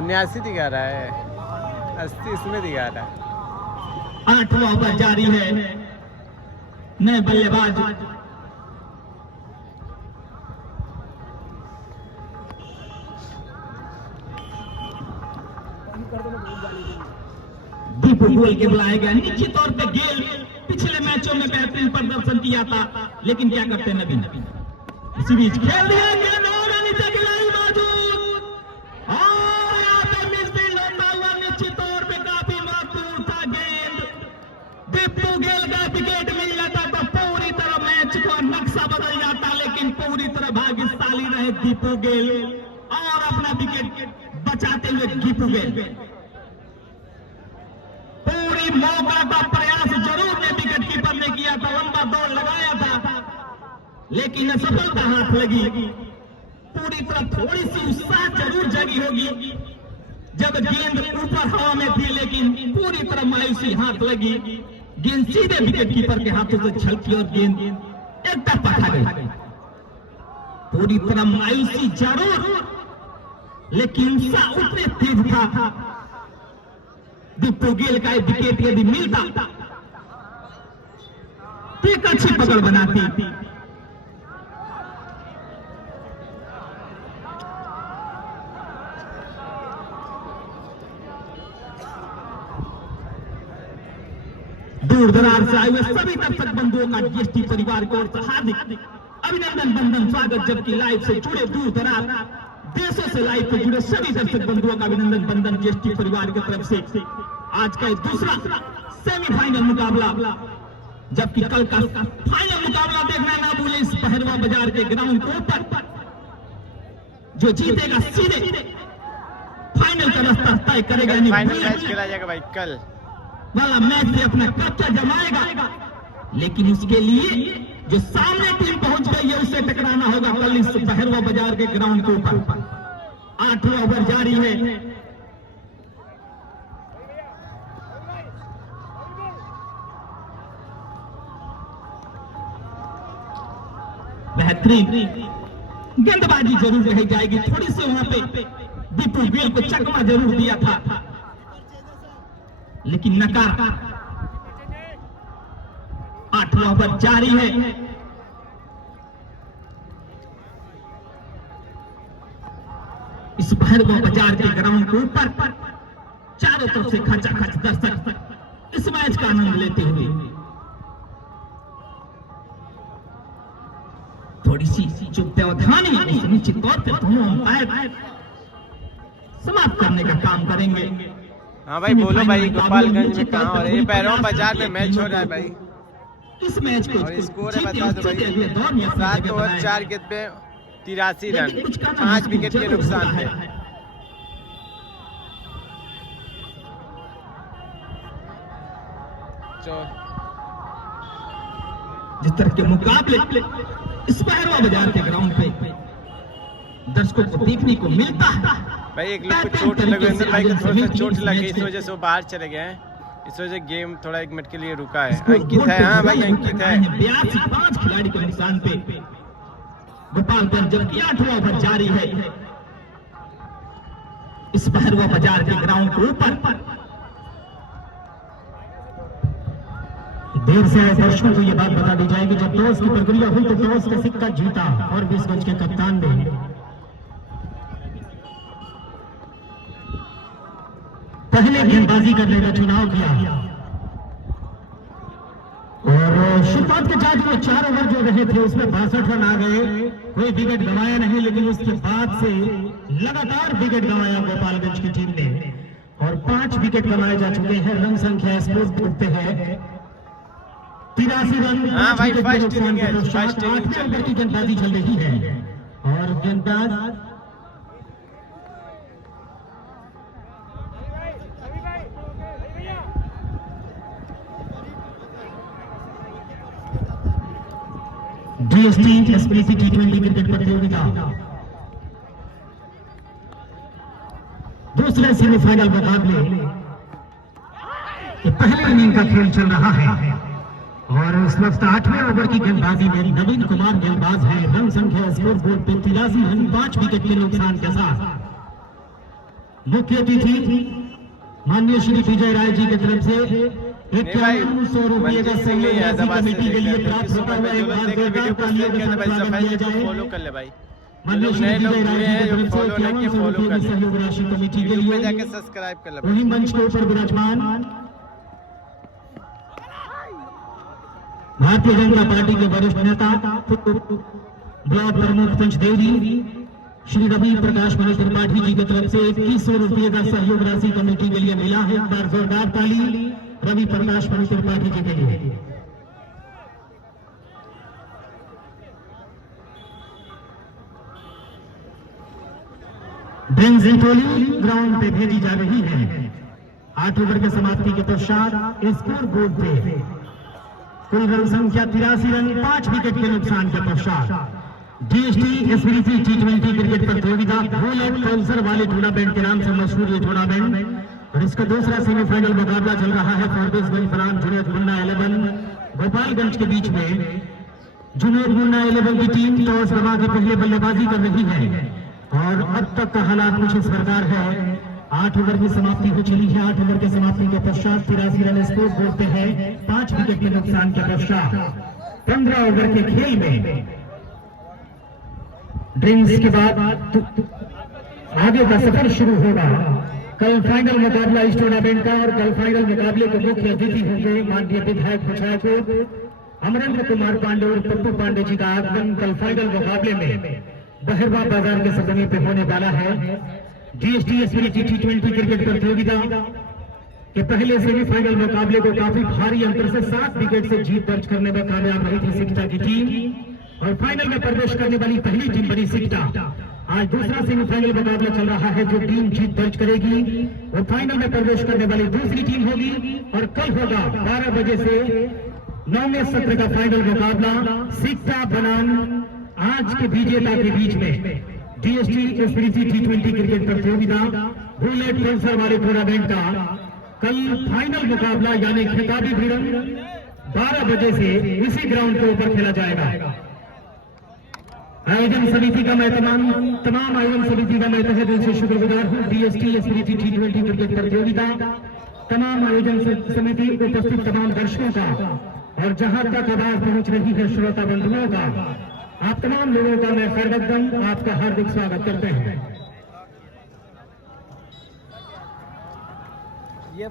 उन्यासी दिखा रहा है, 80 इसमें दिखा रहा है। 8वां ओवर जारी है, नए बल्लेबाज दीपू गोयल के बुलाए गए। निश्चित तौर पे गेल पिछले मैचों में बेहतरीन प्रदर्शन किया था, लेकिन क्या करते हैं नवीन, इसी बीच खेल दिया गेंद और नीचे खिलाई मौजूद, और यहाँ पे मिसफील्ड होता हुआ निश्चित तौर पे काफी महत्वपूर्ण था गेंद। दीपू गेल का विकेट मिल जाता तो पूरी तरह मैच का नक्शा बदल जाता, लेकिन पूरी तरह भाग्यशाली रहे दीपू गेल और अपना विकेट बचाते हुए दीपू गेल। पूरी मौका का प्रयास जरूर ने विकेट कीपर ने किया था, लंबा दौड़ लगाया था, लेकिन असफलता हाथ लगी। पूरी तरह थोड़ी सी उत्साह जरूर जगी होगी जब गेंद ऊपर हवा में थी, लेकिन पूरी तरह मायूसी हाथ लगी। गेंद सीधे विकेट कीपर के हाथों से छलकी और गेंद एक तरफा खा गई। पूरी तरह मायूसी जरूर, लेकिन उत्साह उतने तेज था। दीपू गेल का विकेट यदि मिलता तो एक अच्छी पकड़ बनाती। दूर दरार से आए हुए सभी दर्शक बंधुओं का जीएसटी परिवार की ओर से हार्दिक अभिनंदन बंधन स्वागत, जबकि लाइव से जुड़े दूर दरार देशों से लाइव से जुड़े सभी दर्शक बंधुओं का अभिनंदन बंधन जीएसटी परिवार की तरफ से। आज का दूसरा सेमीफाइनल मुकाबला, जबकि कल का फाइनल मुकाबला देखना ना भूले इस बहरवा बाजार के ग्राउंड के ऊपर। जो जीतेगा सीधे फाइनल का रास्ता तय करेगा। फाइनल मैच खेला जाएगा भाई कल वाला मैच से अपना कब्जा जमाएगा, लेकिन उसके लिए जो सामने टीम पहुंच गई है उससे टकराना होगा कल इस बहरवा बाजार के ग्राउंड के ऊपर। 8वां ओवर जारी है, बेहतरीन गेंदबाजी जरूर रही जाएगी। थोड़ी सी वहां पे दीपू गेल को चकमा जरूर दिया था, लेकिन नकार। 8वां ओवर जारी है, इस भैरवा बाजार के ग्राउंड के ऊपर चारों तरफ से खचाखच दर्शक इस मैच का आनंद लेते हुए थोड़ी सी जो व्यवधानी निश्चित तौर पर दोनों अंपायर समाप्त करने का काम करेंगे। हाँ भाई बोलो भाई, गोपालगंज में कहाँ हो रहा है? बहरवा बाजार में मैच हो रहा है भाई। इस मैच को और स्कोर है बता दो भाई, 7 ओवर 4 गेंद पे 83 रन, 5 विकेट के नुकसान पे। जिस तरह के मुकाबले इस बहरवा बाजार के ग्राउंड पे दर्शकों को देखने को मिलता है भाई, एक लोग को चोट लगी, अंदर भाई को थोड़ा सा चोट लगी, इस वजह से वो बाहर चले गए हैं। इस वजह से गेम थोड़ा 1 मिनट के लिए रुका है। अंकित है, हाँ भाई अंकित है। 5 खिलाड़ी के नुकसान पे गोपालगंज, जबकि 8वां ओवर जारी है इस बहरवा बाजार के ग्राउंड के ऊपर। देर से दर्शकों को यह बात बता दी जाएगी, जब टॉस की प्रक्रिया हुई तो टॉस का सिक्का जीता और 20 गज के कप्तान ने पहले गेंदबाजी करने का चुनाव किया। और शुरुआत के 4 ओवर जो रहे थे उसमें 62 रन आ गए, कोई विकेट गंवाया नहीं, लेकिन उसके बाद से लगातार विकेट गंवाया गोपालगंज की टीम ने और 5 विकेट गंवाए जा चुके हैं। रन संख्या स्पोर्ट बोर्ड पे है 83 रन। हाँ भाई, विकेट के फर्स्ट नुकसान इनिंग के है, पश्चात फर्स्ट इनिंग 8वें चल ओवर रही की गेंदबाजी चल रही है और गेंदबाज DST एसपीसी T20 क्रिकेट प्रतियोगिता दूसरे सेमीफाइनल मुकाबले के पहले इनिंग का खेल चल रहा है और इस वक्त 8वें ओवर की गेंदबाजी में नवीन कुमार गेंदबाज है। रन संख्या स्कोर बोर्ड पे 83 रन 5 विकेट के नुकसान के साथ। मुख्य अतिथि माननीय श्री विजय राय जी की तरफ से 5100 रुपये का सहयोग राशि कमेटी के लिए प्राप्त होता हुआ एक बार जोरदार तालियों के साथ स्वागत किया जाए। फॉलो कर ले भाई, माननीय श्री विजय राय जी की तरफ से 5100 रुपये की सहयोग राशि कमेटी के लिए जाके सब्सक्राइब कर ले भाई। वही मंच के ऊपर विराजमान भारतीय जनता पार्टी के वरिष्ठ नेता ब्लॉक प्रमुख पंचदेवरी श्री रवि प्रकाश मणि त्रिपाठी जी की तरफ से 2100 रुपये का सहयोग राशि कमेटी के लिए मिला है। एक बार जोरदार ताली रवि प्रकाश मणि त्रिपाठी जी के लिए। ड्रिंक्स टोली ग्राउंड पे भेजी जा रही है। 8 ओवर के समाप्ति के पश्चात स्कोर बोर्ड पे कुल रन संख्या 83 रन 5 विकेट के नुकसान के पश्चात DST एसपीसी T20 क्रिकेट प्रतियोगिता बुलेट पल्सर वाले टूर्नामेंट के नाम से मशहूर ये टूर्नामेंट और इसका दूसरा सेमीफाइनल मुकाबला चल रहा है फॉरबिसगंज बनाम जुनैद मुन्ना 11 गोपालगंज के बीच में। जुनैद मुन्ना 11 की टीम टॉस गंवा के पहले बल्लेबाजी कर रही है और अब तक का हालात कुछ इस प्रकार है। 8 ओवर की समाप्ति हो चली है। 8 ओवर की समाप्ति के पश्चात 83 रन स्कोर बोर्ड पे है। 5 विकेट के नुकसान के पश्चात 15 ओवर के खेल में ड्रिंक्स के बाद आगे का सफर शुरू होगा। कल फाइनल मुकाबला इस टूर्नामेंट का और कल फाइनल मुकाबले के मुख्य अतिथि होंगे माननीय विधायक विधायक अमरेंद्र कुमार पांडे और पप्पू पांडे जी का आगमन कल फाइनल मुकाबले में बहरवा बाजार के सरजमी पे होने वाला है। DST एसपीसी T20 क्रिकेट प्रतियोगिता के पहले सेमीफाइनल मुकाबले को काफी भारी अंतर से 7 विकेट से जीत दर्ज करने में कामयाब रही थी सिकटा की टीम और फाइनल में प्रवेश करने वाली पहली टीम बनी सिकटा। आज दूसरा सेमीफाइनल मुकाबला चल रहा है। जो टीम जीत दर्ज करेगी वो फाइनल में प्रवेश करने वाली दूसरी टीम होगी और कल होगा 12 बजे से 9वें सत्र का फाइनल मुकाबला सिकटा बनाम आज के विजेता के बीच में। DST एसपीसी T20 क्रिकेट प्रतियोगिता बुलेट पल्सर वाले टूर्नामेंट का कल फाइनल मुकाबला यानी खिताबी भिड़ंत 12 बजे से इसी ग्राउंड के ऊपर खेला जाएगा। आयोजन समिति का मैं तमाम आयोजन समिति का मैं तहे दिल से शुक्रगुजार हूँ। DST एसपीसी T20 क्रिकेट प्रतियोगिता तमाम आयोजन समिति उपस्थित तमाम दर्शकों का और जहां तक आवाज पहुंच रही है श्रोता बंधुओं का, आप तमाम लोगों का मैं सर्वप्रथम आपका हार्दिक स्वागत करते हैं। ये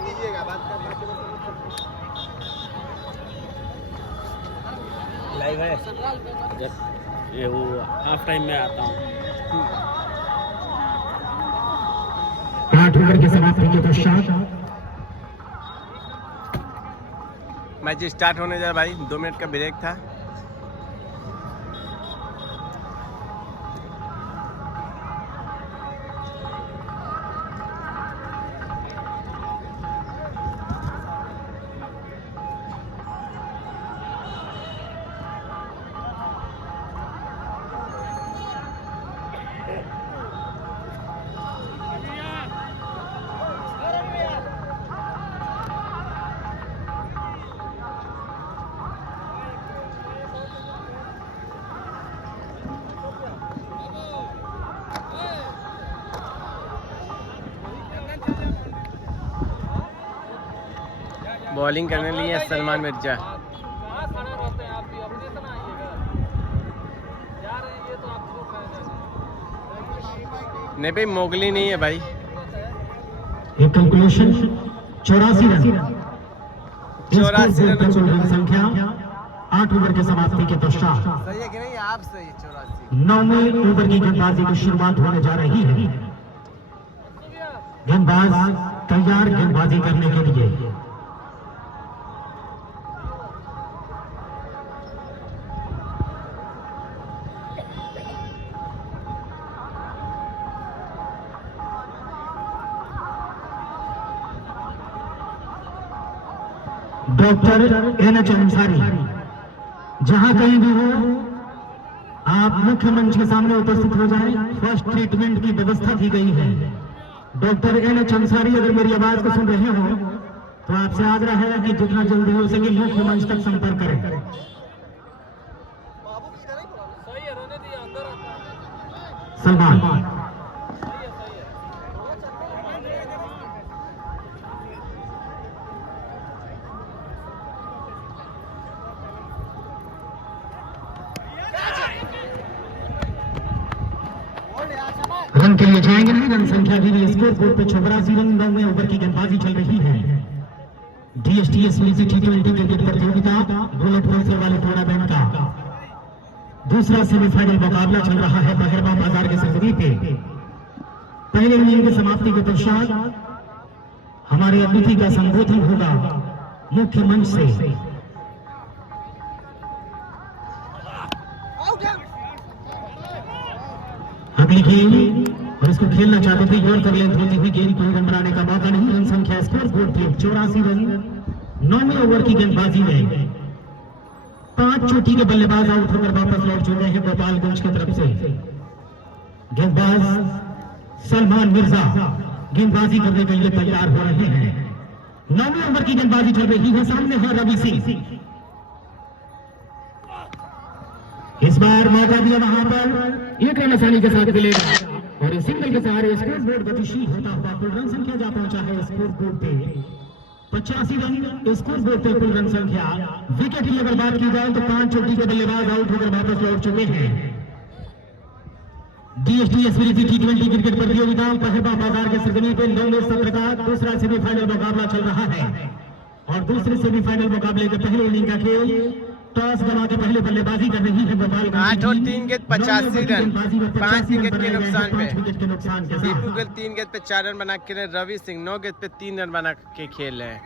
दीजिएगा बात लाइव है जब ये वो हाफ टाइम में आता हूँ। 8 ओवर की समाप्ति के पश्चात मैच स्टार्ट होने जा रहा भाई। 2 मिनट का ब्रेक था। बॉलिंग करने लिए सलमान मिर्जा। नहीं भाई मोगली नहीं है भाई। एक कैलकुलेशन 84 रन 84 रन संख्या 8 ओवर के समाप्ति के पश्चात सही है कि नहीं? आप सही 84। 9वें ओवर की गेंदबाजी की शुरुआत होने जा रही है। गेंदबाज तैयार गेंदबाजी करने के लिए। डॉक्टर NH अंसारी, जहां कहीं भी हो आप मुख्य मंच के सामने उपस्थित हो जाएं। फर्स्ट ट्रीटमेंट की व्यवस्था की गई है। डॉक्टर NH अंसारी, अगर मेरी आवाज को सुन रहे हो तो आपसे आग्रह है कि जितना जल्दी हो सके मुख्य मंच तक संपर्क करें। सलमान रन के लिए जाएंगे नहीं। रन संख्या भी स्कोर बोर्ड पे 84 रन। 9वें ओवर की गेंदबाजी चल रही है। DSTS T20 क्रिकेट प्रतियोगिता बुलेट रेसर वाले टूर्नामेंट का दूसरा सेमीफाइनल मुकाबला चल रहा है बहरवा बाजार के सरजमी पे। पहले इनिंग की समाप्ति के पश्चात हमारे अतिथि का संबोधन होगा मुख्य मंच से। अगली गेंद, और इसको खेलना चाहते थे योर कर लेंथ होती हुई गेंद को रन बनाने का मौका नहीं। रन संख्या स्कोर बोर्ड पे 84 रन। 9वें ओवर की गेंदबाजी में 5 चोटी के बल्लेबाज आउट होकर वापस लौट चुके हैं गोपालगंज की तरफ से। गेंदबाज सलमान मिर्जा गेंदबाजी करने के लिए तैयार हो रहे हैं। 9वें ओवर की गेंदबाजी चल रही है। सामने है रवि सिंह। इस बार मौका दिया वहां पर एक रन आसानी के साथ मिलेगा और इस सिंगल के सहारे स्कोर बोर्ड गतिशील होता हुआ कुल रन संख्या जा पहुंचा है स्कोर बोर्ड पे 85 रन। स्कोर बोर्ड पे कुल रन संख्या। विकेट की अगर बात की जाए तो 5 चोटी के बल्लेबाज आउट होकर वापस लौट चुके हैं। DSTS T20 क्रिकेट प्रतियोगिता बहरवा बाजार के सरजमी पे 9वें सत्र का दूसरा सेमीफाइनल मुकाबला चल रहा है और दूसरे सेमीफाइनल मुकाबले के पहले इनिंग का खेल टॉस गवा के पहले बल्लेबाजी कर रही है गोपालगंज। 8 और 3 गेंद 85 रन। 5 विकेट के नुकसान पे। के दीपू गिल 3 गेंद पे 4 रन बना के, रवि सिंह 9 गेंद पे 3 रन बना के खेल रहे हैं।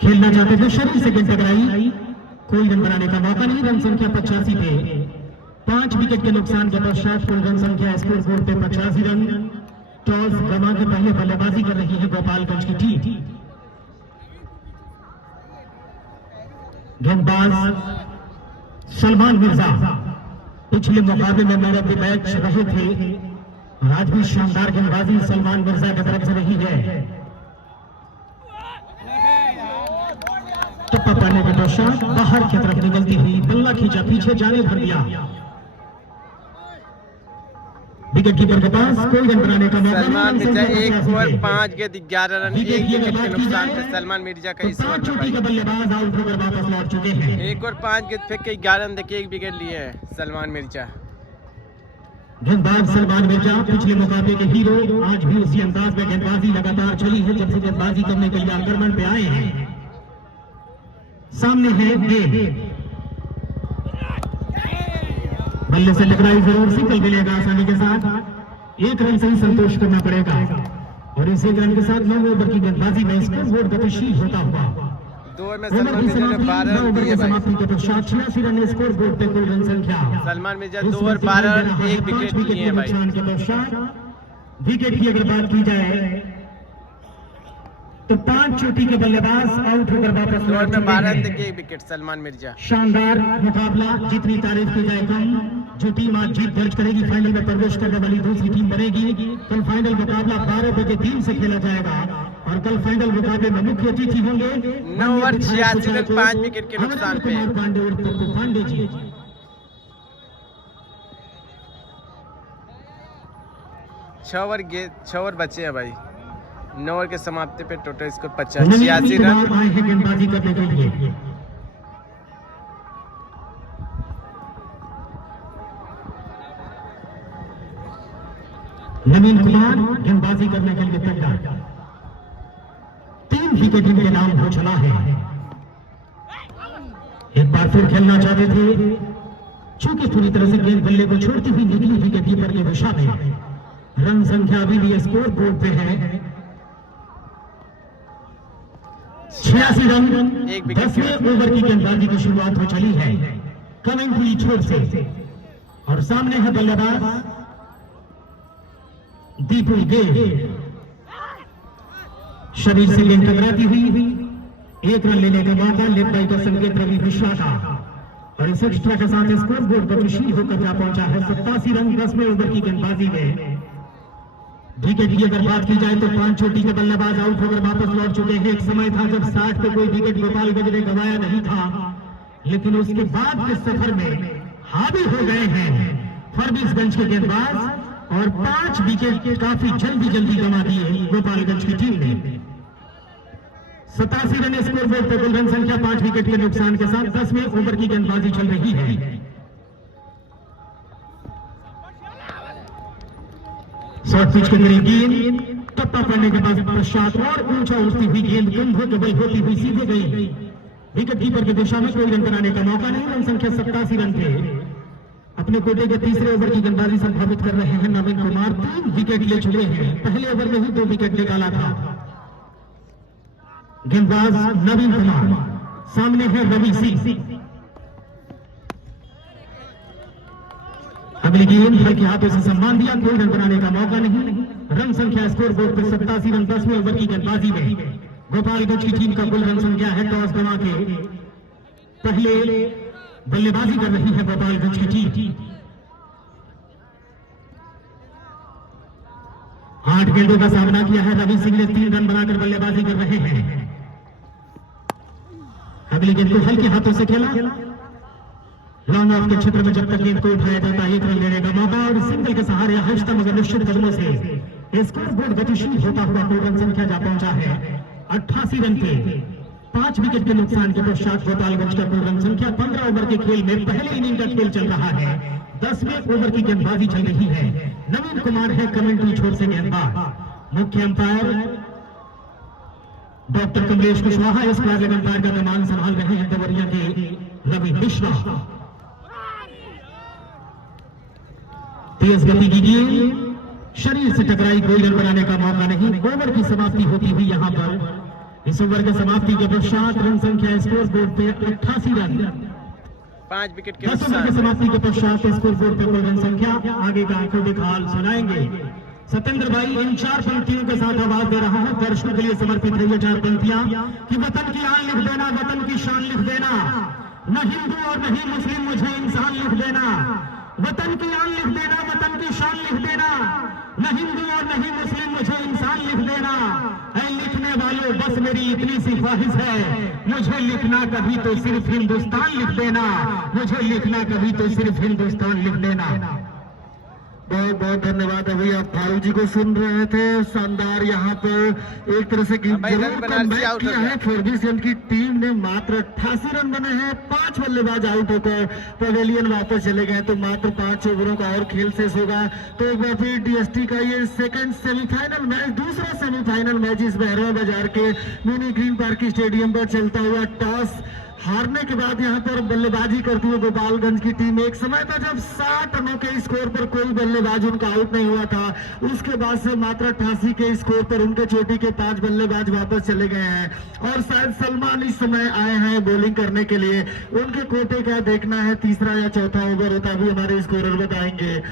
खेलना चाहते थे, शरीर से गेंद टकराई, कोई रन बनाने का मौका नहीं। रन संख्या 85 पे 5 विकेट के नुकसान के पश्चात कुल रन संख्या स्कोर बोर्ड पे 85 रन। टॉस गवा के पहले बल्लेबाजी कर रही है गोपालगंज की टीम। गेंदबाज सलमान मिर्जा पिछले मुकाबले में मैन ऑफ द मैच रहे थे और आज भी शानदार गेंदबाजी सलमान मिर्जा की तरफ से रही है। टप्पा पाने के पश्चात बाहर की तरफ निकलती हुई बल्ला खींचा, पीछे जाने भर दिया। विकेट कीपर के पास कोई रन बनाने का मौका सलमान नहीं। मिर्जा 1 ओवर 5 गेंद 11 रन 1 विकेट के नुकसान पे सलमान मिर्जा का इस ओवर में भाई बल्लेबाज आउट होकर वापस लौट चुके हैं। 1 और 5 गेंद फेंक के 11 रन देके 1 विकेट लिए हैं सलमान मिर्जा। गेंदबाज सलमान मिर्जा पिछले मुकाबले के हीरो, आज भी उसी अंदाज में गेंदबाजी लगातार चली है जब से गेंदबाजी करने के लिए आक्रमण पे आए हैं। सामने है गेंद, बल्ले से टकराई जरूर, सिंगल मिलेगा आसानी के साथ। 1 रन से ही संतोष करना पड़ेगा और इस 1 रन के साथ 9 ओवर की गेंदबाजी में स्कोर बोर्ड गतिशील होता हुआ 2 ओवर में सलमान मिर्जा ने 12 रन दिए भाई। समाप्ति के पश्चात 86 रन स्कोर बोर्ड पे कुल रन संख्या। Salman Mirza 2 over 12 run 1 wicket लिए हैं भाई। नुकसान के पश्चात विकेट की अगर बात की जाए तो 5 चोटी के बल्लेबाज आउट होकर वापस 2 ओवर लौट में चुके 12 रन हैं। देके 1 विकेट सलमान मिर्जा। शानदार मुकाबला, जितनी तारीफ की जाए कम। जो टीम आज जीत दर्ज करेगी फाइनल में प्रवेश करने वाली दूसरी टीम बनेगी। कल फाइनल मुकाबला 12 बजे 3 से खेला जाएगा और कल फाइनल मुकाबले में मुख्य अतिथि होंगे 9 ओवर 86 रन 5 विकेट के नुकसान पे पांडे और पप्पू पांडे जी। 6 ओवर बचे हैं भाई। 9 ओवर के समाप्ति पे टोटल स्कोर 85 रन। आए हैं गेंदबाजी करने के लिए। नवीन कुमार गेंदबाजी करने के लिए तैयार। 3 विकेट इनके नाम हो चला है। एक बार फिर खेलना चाहते थे, चूंकि पूरी तरह से गेंद बल्ले को छोड़ती हुई निकली विकेट कीपर की दिशा में। रन संख्या अभी भी स्कोर बोर्ड पे है 86 रन। 10वें ओवर की गेंदबाजी की शुरुआत हो चली है कमिंग हुई छोर से, और सामने है बल्लेबाज दीपू गेल। शरीर से गेंद टकराती हुई 1 रन लेने का मौका लेफ्ट बाई का संकेत रवि मिश्रा का, और इस एक्स्ट्रा के साथ स्कोर बोर्ड गतिशील होकर जा पहुंचा है 87 रन 10वें ओवर की गेंदबाजी में। विकेट की अगर बात की जाए तो 5 चोटी के बल्लेबाज आउट होकर वापस लौट चुके हैं। एक समय था जब 60 पे कोई विकेट गोपालगंज ने गंवाया नहीं था, लेकिन उसके बाद के सफर में हावी हो गए हैं फरबिसगंज के गेंदबाज, और 5 विकेट काफी जल्दी गंवा दिए गोपालगंज की टीम ने। 87 रन स्कोर बोर्ड पर कुल रन संख्या 5 विकेट के नुकसान के साथ 10वें ओवर की गेंदबाजी चल रही है। शॉर्ट पिच के करीब गेंद टप्पा करने के बाद पश्चात और ऊंचा उठती हुई गेंद कंधों के बल होती हुई सीधे गई विकेट कीपर की दिशा में। कोई रन बनाने का मौका नहीं। रन संख्या 87 रन थे। अपने कोटे के तीसरे ओवर की गेंदबाजी संभावित कर रहे हैं नवीन कुमार। 3 विकेट ले चुके हैं। पहले ओवर में ही 2 विकेट निकाला था गेंदबाज नवीन कुमार। सामने है रवि सिंह। अगली गेंद हल्के हाथों से सम्मान दिया। कोई रन बनाने का मौका नहीं। रन संख्या स्कोर बोर्ड पर 87 रन 10वें ओवर की गेंदबाजी में। गोपालगंज की टीम का कुल रन संख्या है टॉस गंवा के पहले बल्लेबाजी कर रही है गोपालगंज की टीम। 8 गेंदों का सामना किया है रवि सिंह ने। 3 रन बनाकर बल्लेबाजी कर रहे हैं। अगली गेंद को हल्के हाथों से खेला। लॉन्ग ऑफ के क्षेत्र में जब तक गेंद को उठाया जाता है 1 रन लेने का मौका, और सिंगल के सहारे आहिस्ता मगर निश्चित कदमों से स्कोर बोर्ड गतिशील होता हुआ कुल रन संख्या जा पहुंचा है 88 रन पे। 5 विकेट के नुकसान के पश्चात गोपालगंज का कुल रन संख्या 15 ओवर के खेल में पहले इनिंग का खेल चल रहा है। 10वें ओवर की गेंदबाजी चल रही है। नवीन कुमार है कमेंट्री छोर से गेंदबाज। मुख्य अंपायर डॉक्टर कमलेश कुशवाहा। इस क्लास अंपायर का कमान संभाल रहे हैं देवरिया के रवि मिश्रा। तेज गति की गेंद शरीर से टकराई। कोई रन बनाने का मौका नहीं। ओवर की समाप्ति होती हुई यहां पर इस ओवर के समाप्ति के पश्चात रन संख्या स्कोर बोर्ड पे 88 रन। 5 विकेट के 10 ओवर की समाप्ति के पश्चात स्कोर बोर्ड पे कुल रन संख्या। आगे का आंखों देखा हाल सुनाएंगे सत्येंद्र भाई। इन 4 पंक्तियों के साथ आवाज दे रहा हूं। दर्शकों के लिए समर्पित है ये 4 पंक्तियां कि वतन की आन लिख देना, वतन की शान लिख देना, न हिंदू और नहीं मुस्लिम मुझे इंसान लिख देना। वतन की आन लिख देना, वतन की शान लिख देना, न हिंदू और नहीं मुस्लिम मुझे इंसान लिख देना। ऐ लिखने वालों बस मेरी इतनी सी ख्वाहिश है, मुझे लिखना कभी तो सिर्फ हिंदुस्तान लिख देना, मुझे लिखना कभी तो सिर्फ हिंदुस्तान लिख देना। बहुत बहुत धन्यवाद। अभी आप फारूक जी को सुन रहे थे। शानदार यहाँ पर एक तरह से किया है फॉरबिसगंज की टीम ने। मात्र 88 रन बने हैं। 5 बल्लेबाज आउट होकर पवेलियन वापस चले गए, तो मात्र 5 ओवरों का और खेल शेष होगा। तो एक बार फिर डीएसटी का ये सेकंड सेमीफाइनल मैच, दूसरा सेमीफाइनल मैच इस बहरवा बाजार के मिनी ग्रीन पार्क स्टेडियम पर चलता हुआ। टॉस हारने के बाद यहां पर बल्लेबाजी करती हुई गोपालगंज की टीम। एक समय था जब 60 रनों के स्कोर पर कोई बल्लेबाज उनका आउट नहीं हुआ था। उसके बाद से मात्र 88 के स्कोर पर उनके चोटी के 5 बल्लेबाज वापस चले गए हैं, और शायद सलमान इस समय आए हैं बॉलिंग करने के लिए। उनके कोटे का देखना है, तीसरा या चौथा ओवर होता भी हमारे स्कोरर बताएंगे।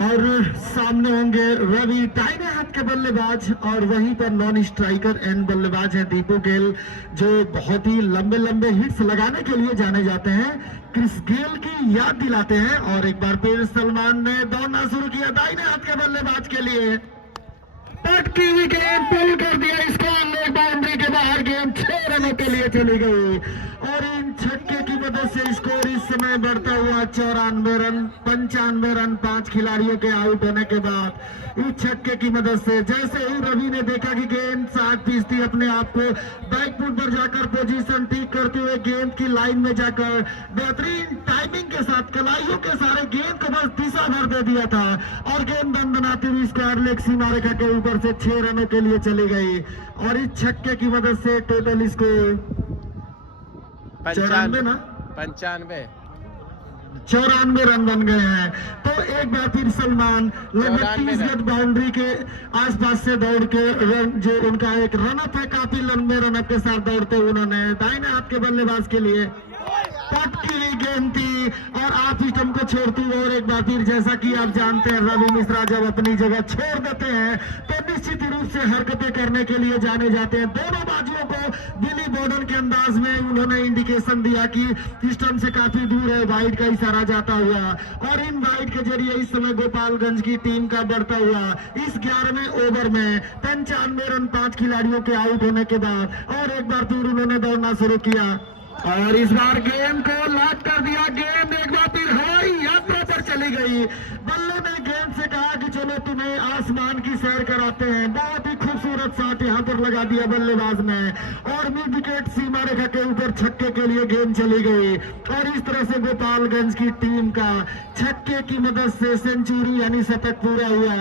और सामने होंगे रवि, दाहिने हाथ के बल्लेबाज, और वहीं पर नॉन स्ट्राइकर एंड बल्लेबाज हैं दीपू गेल, जो बहुत ही लंबे लंबे हिट्स लगाने के लिए जाने जाते हैं। क्रिस गेल की याद दिलाते हैं। और एक बार फिर सलमान ने दौड़ना शुरू किया दाहिने हाथ के बल्लेबाज के लिए। पटकी हुई गेंद पुल कर दिया इसको, लेग बाउंड्री के बाहर गेंद 6 रनों के लिए चली गई, और इन छक्के की मदद से स्कोर इस समय बढ़ता हुआ 94 रन, 95 रन 5 खिलाड़ियों के आउट होने के बाद इस छक्के की मदद से जैसे ही रवि ने देखा कि गेंद 60% अपने आप को बैकफुट पर जाकर पोजीशन ठीक करते हुए गेंद की लाइन में जाकर बेहतरीन टाइमिंग के साथ कलाइयों के सारे गेंद को बस दिशा भर दे दिया था और गेंद बनाती हुई स्क्वायर लेग सीमा रेखा के ऊपर से 6 रनों के लिए चली गई और इस छक्के की मदद से टोटल इसको 94 रन बन गए हैं। तो एक बार फिर सलमान लगभग 30 गज बाउंड्री के आसपास से दौड़ के रन जो उनका एक रनअप है, काफी लंबे रनअप के साथ दौड़ते हुए उन्होंने दाहिने हाथ के बल्लेबाज के लिए पटकी हुई गेंद थी और आप स्टंप को छोड़ती हुई और एक बार फिर जैसा कि आप जानते हैं रवि मिश्रा जब अपनी जगह छोड़ देते हैं तो निश्चित रूप से हरकतें करने के लिए जाने जाते हैं। दोनों बाजुओं को बिली बॉर्डन के अंदाज में उन्होंने इंडिकेशन दिया कि स्टंप से काफी दूर है, वाइड का इशारा जाता हुआ और इन वाइड के जरिए इस समय गोपालगंज की टीम का बढ़ता हुआ इस 11वें ओवर में 95 रन 5 खिलाड़ियों के आउट होने के बाद और एक बार फिर उन्होंने दौड़ना शुरू किया और इस बार गेंद को लॉक कर दिया। गेंद एक बार फिर हवाई यात्रा पर चली गई। बल्ले ने गेंद से कहा कि चलो तुम्हें आसमान की सैर कराते हैं। बहुत ही खूबसूरत शॉट यहाँ पर लगा दिया बल्लेबाज ने और मिड विकेट सीमा रेखा के ऊपर छक्के के लिए गेंद चली गई और इस तरह से गोपालगंज की टीम का छक्के की मदद से सेंचुरी यानी शतक पूरा हुआ।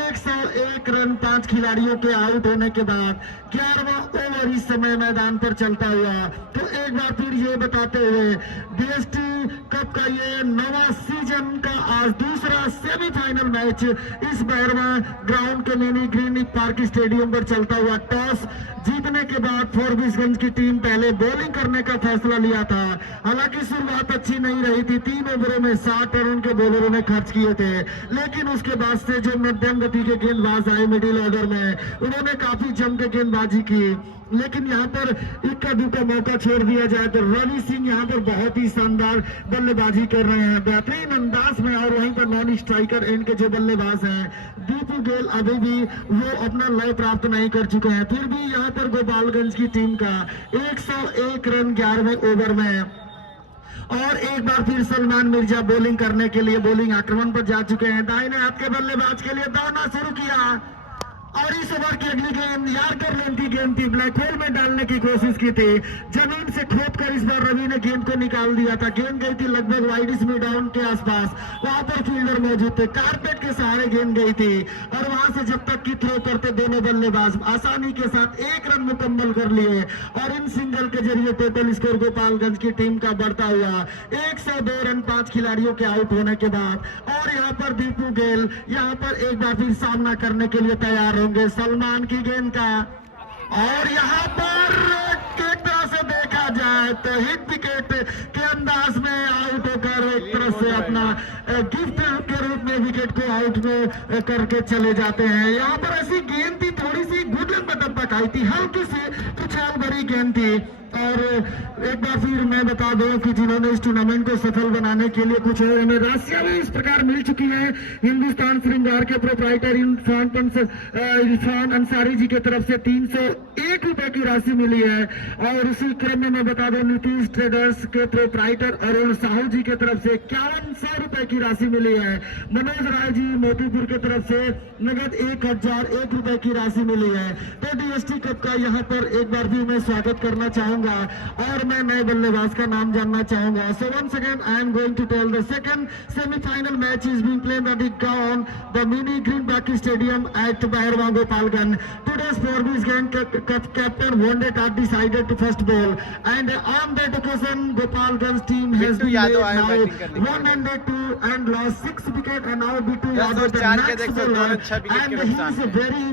101 रन 5 खिलाड़ियों के आउट होने के बाद 11वां ओवर इस समय मैदान पर चलता हुआ। तो एक बार फिर ये बताते हुए डीएसटी कप का ये नवा सीजन का आज दूसरा सेमीफाइनल मैच इस 12वां ग्राउंड के मिनी ग्रीन पार्क स्टेडियम पर चलता हुआ। टॉस जीतने के बाद फॉरबिसगंज की टीम पहले बॉलिंग करने का फैसला लिया था। हालांकि शुरुआत अच्छी नहीं रही थी, 3 ओवरों में 60 रन उनके बॉलरों ने खर्च किए थे, लेकिन उसके बाद से जो मध्यम गति के गेंदबाज आए मिडिल ऑर्डर में उन्होंने काफी जम के गेंदबाजी की। लेकिन यहाँ पर इक्का दुक्का मौका छोड़ दिया जाए तो रवि सिंह यहाँ पर बहुत ही शानदार बल्लेबाजी कर रहे हैं बेहतरीन अंदाज में और वहीं पर नॉन स्ट्राइकर एंड के जो बल्लेबाज हैं दीपू गेल अभी भी वो अपना लय प्राप्त नहीं कर चुके हैं। फिर भी यहाँ पर गोपालगंज की टीम का 101 रन 11वें ओवर में और एक बार फिर सलमान मिर्जा बॉलिंग करने के लिए बॉलिंग आक्रमण पर जा चुके हैं। दाहिने हाथ के बल्लेबाज के लिए दौड़ना शुरू किया और इस ओवर की अगली गेंद यार्कर लेंथ की गेंद थी, ब्लैक होल में डालने की कोशिश की थी। जमीन से खोदकर इस बार रवि ने गेंद को निकाल दिया था। गेंद गई थी लगभग वाइड मिड डाउन के आसपास, वहां पर फील्डर मौजूद थे, कारपेट के सहारे गेंद गई थी और वहां से जब तक की थ्रो करते दोनों बल्लेबाज आसानी के साथ 1 रन मुकम्मल कर लिए और इन सिंगल के जरिए टोटल स्कोर गोपालगंज की टीम का बढ़ता हुआ 102 रन 5 खिलाड़ियों के आउट होने के बाद। और यहाँ पर दीपू गेल यहाँ पर एक बार फिर सामना करने के लिए तैयार होंगे सलमान की गेंद का और यहाँ पर एक तरह से देखा जाए तो हिट विकेट के अंदाज में आउट होकर एक तरह से अपना गिफ्ट के रूप में विकेट को आउट में करके चले जाते हैं। यहाँ पर ऐसी गेंद थी, थोड़ी सी गुडलन में दबक आई थी, हल्की सी उछाल भरी गेंद थी। और एक बार फिर मैं बता दूं कि जिन्होंने इस टूर्नामेंट को सफल बनाने के लिए कुछ हमें राशियां भी इस प्रकार मिल चुकी हैं। हिंदुस्तान श्रृंगार के प्रोप्राइटर इरफान अंसारी जी की तरफ से 301 रुपए की राशि मिली है और उसी क्रम में मैं बता दूं नीतीश ट्रेडर्स के प्रोप्राइटर अरुण साहू जी की तरफ से 5100 रुपए की राशि मिली है। मनोज राय जी मोतीपुर की तरफ से नगद 1001 रुपए की राशि मिली है। तो डीएसटी कप का यहाँ पर एक बार भी मैं स्वागत करना चाहूंगा और मैं नए बल्लेबाज का नाम जानना चाहूंगा। So once again I am going to tell the second semi-final match is being played at the ground, the mini green park stadium at Baherwa Gopalganj. Today's Farbisgand captain Wonde Tat decided to first bowl and on that occasion Gopalganj team has been now 102 and lost 6 wickets and now Bittu Yadav the next bowler and he is a very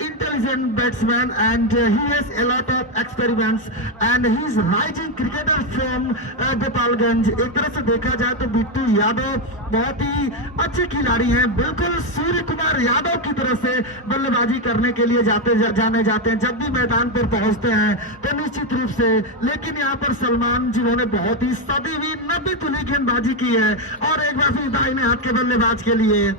intelligent batsman and he has a lot of experiments and he is rising cricketer from Gopalganj. एक तरह से देखा जाए तो बिट्टू यादव बहुत ही अच्छे खिलाड़ी हैं, बिल्कुल सूर्य कुमार यादव की तरह से बल्लेबाजी करने के लिए जाने जाते हैं जब भी मैदान पर पहुंचते हैं तो निश्चित रूप से। लेकिन यहाँ पर सलमान जिन्होंने बहुत ही सदी हुई 90 तुली गेंदबाजी की है और एक बार फिर दाहिने हाथ के बल्लेबाज के लिए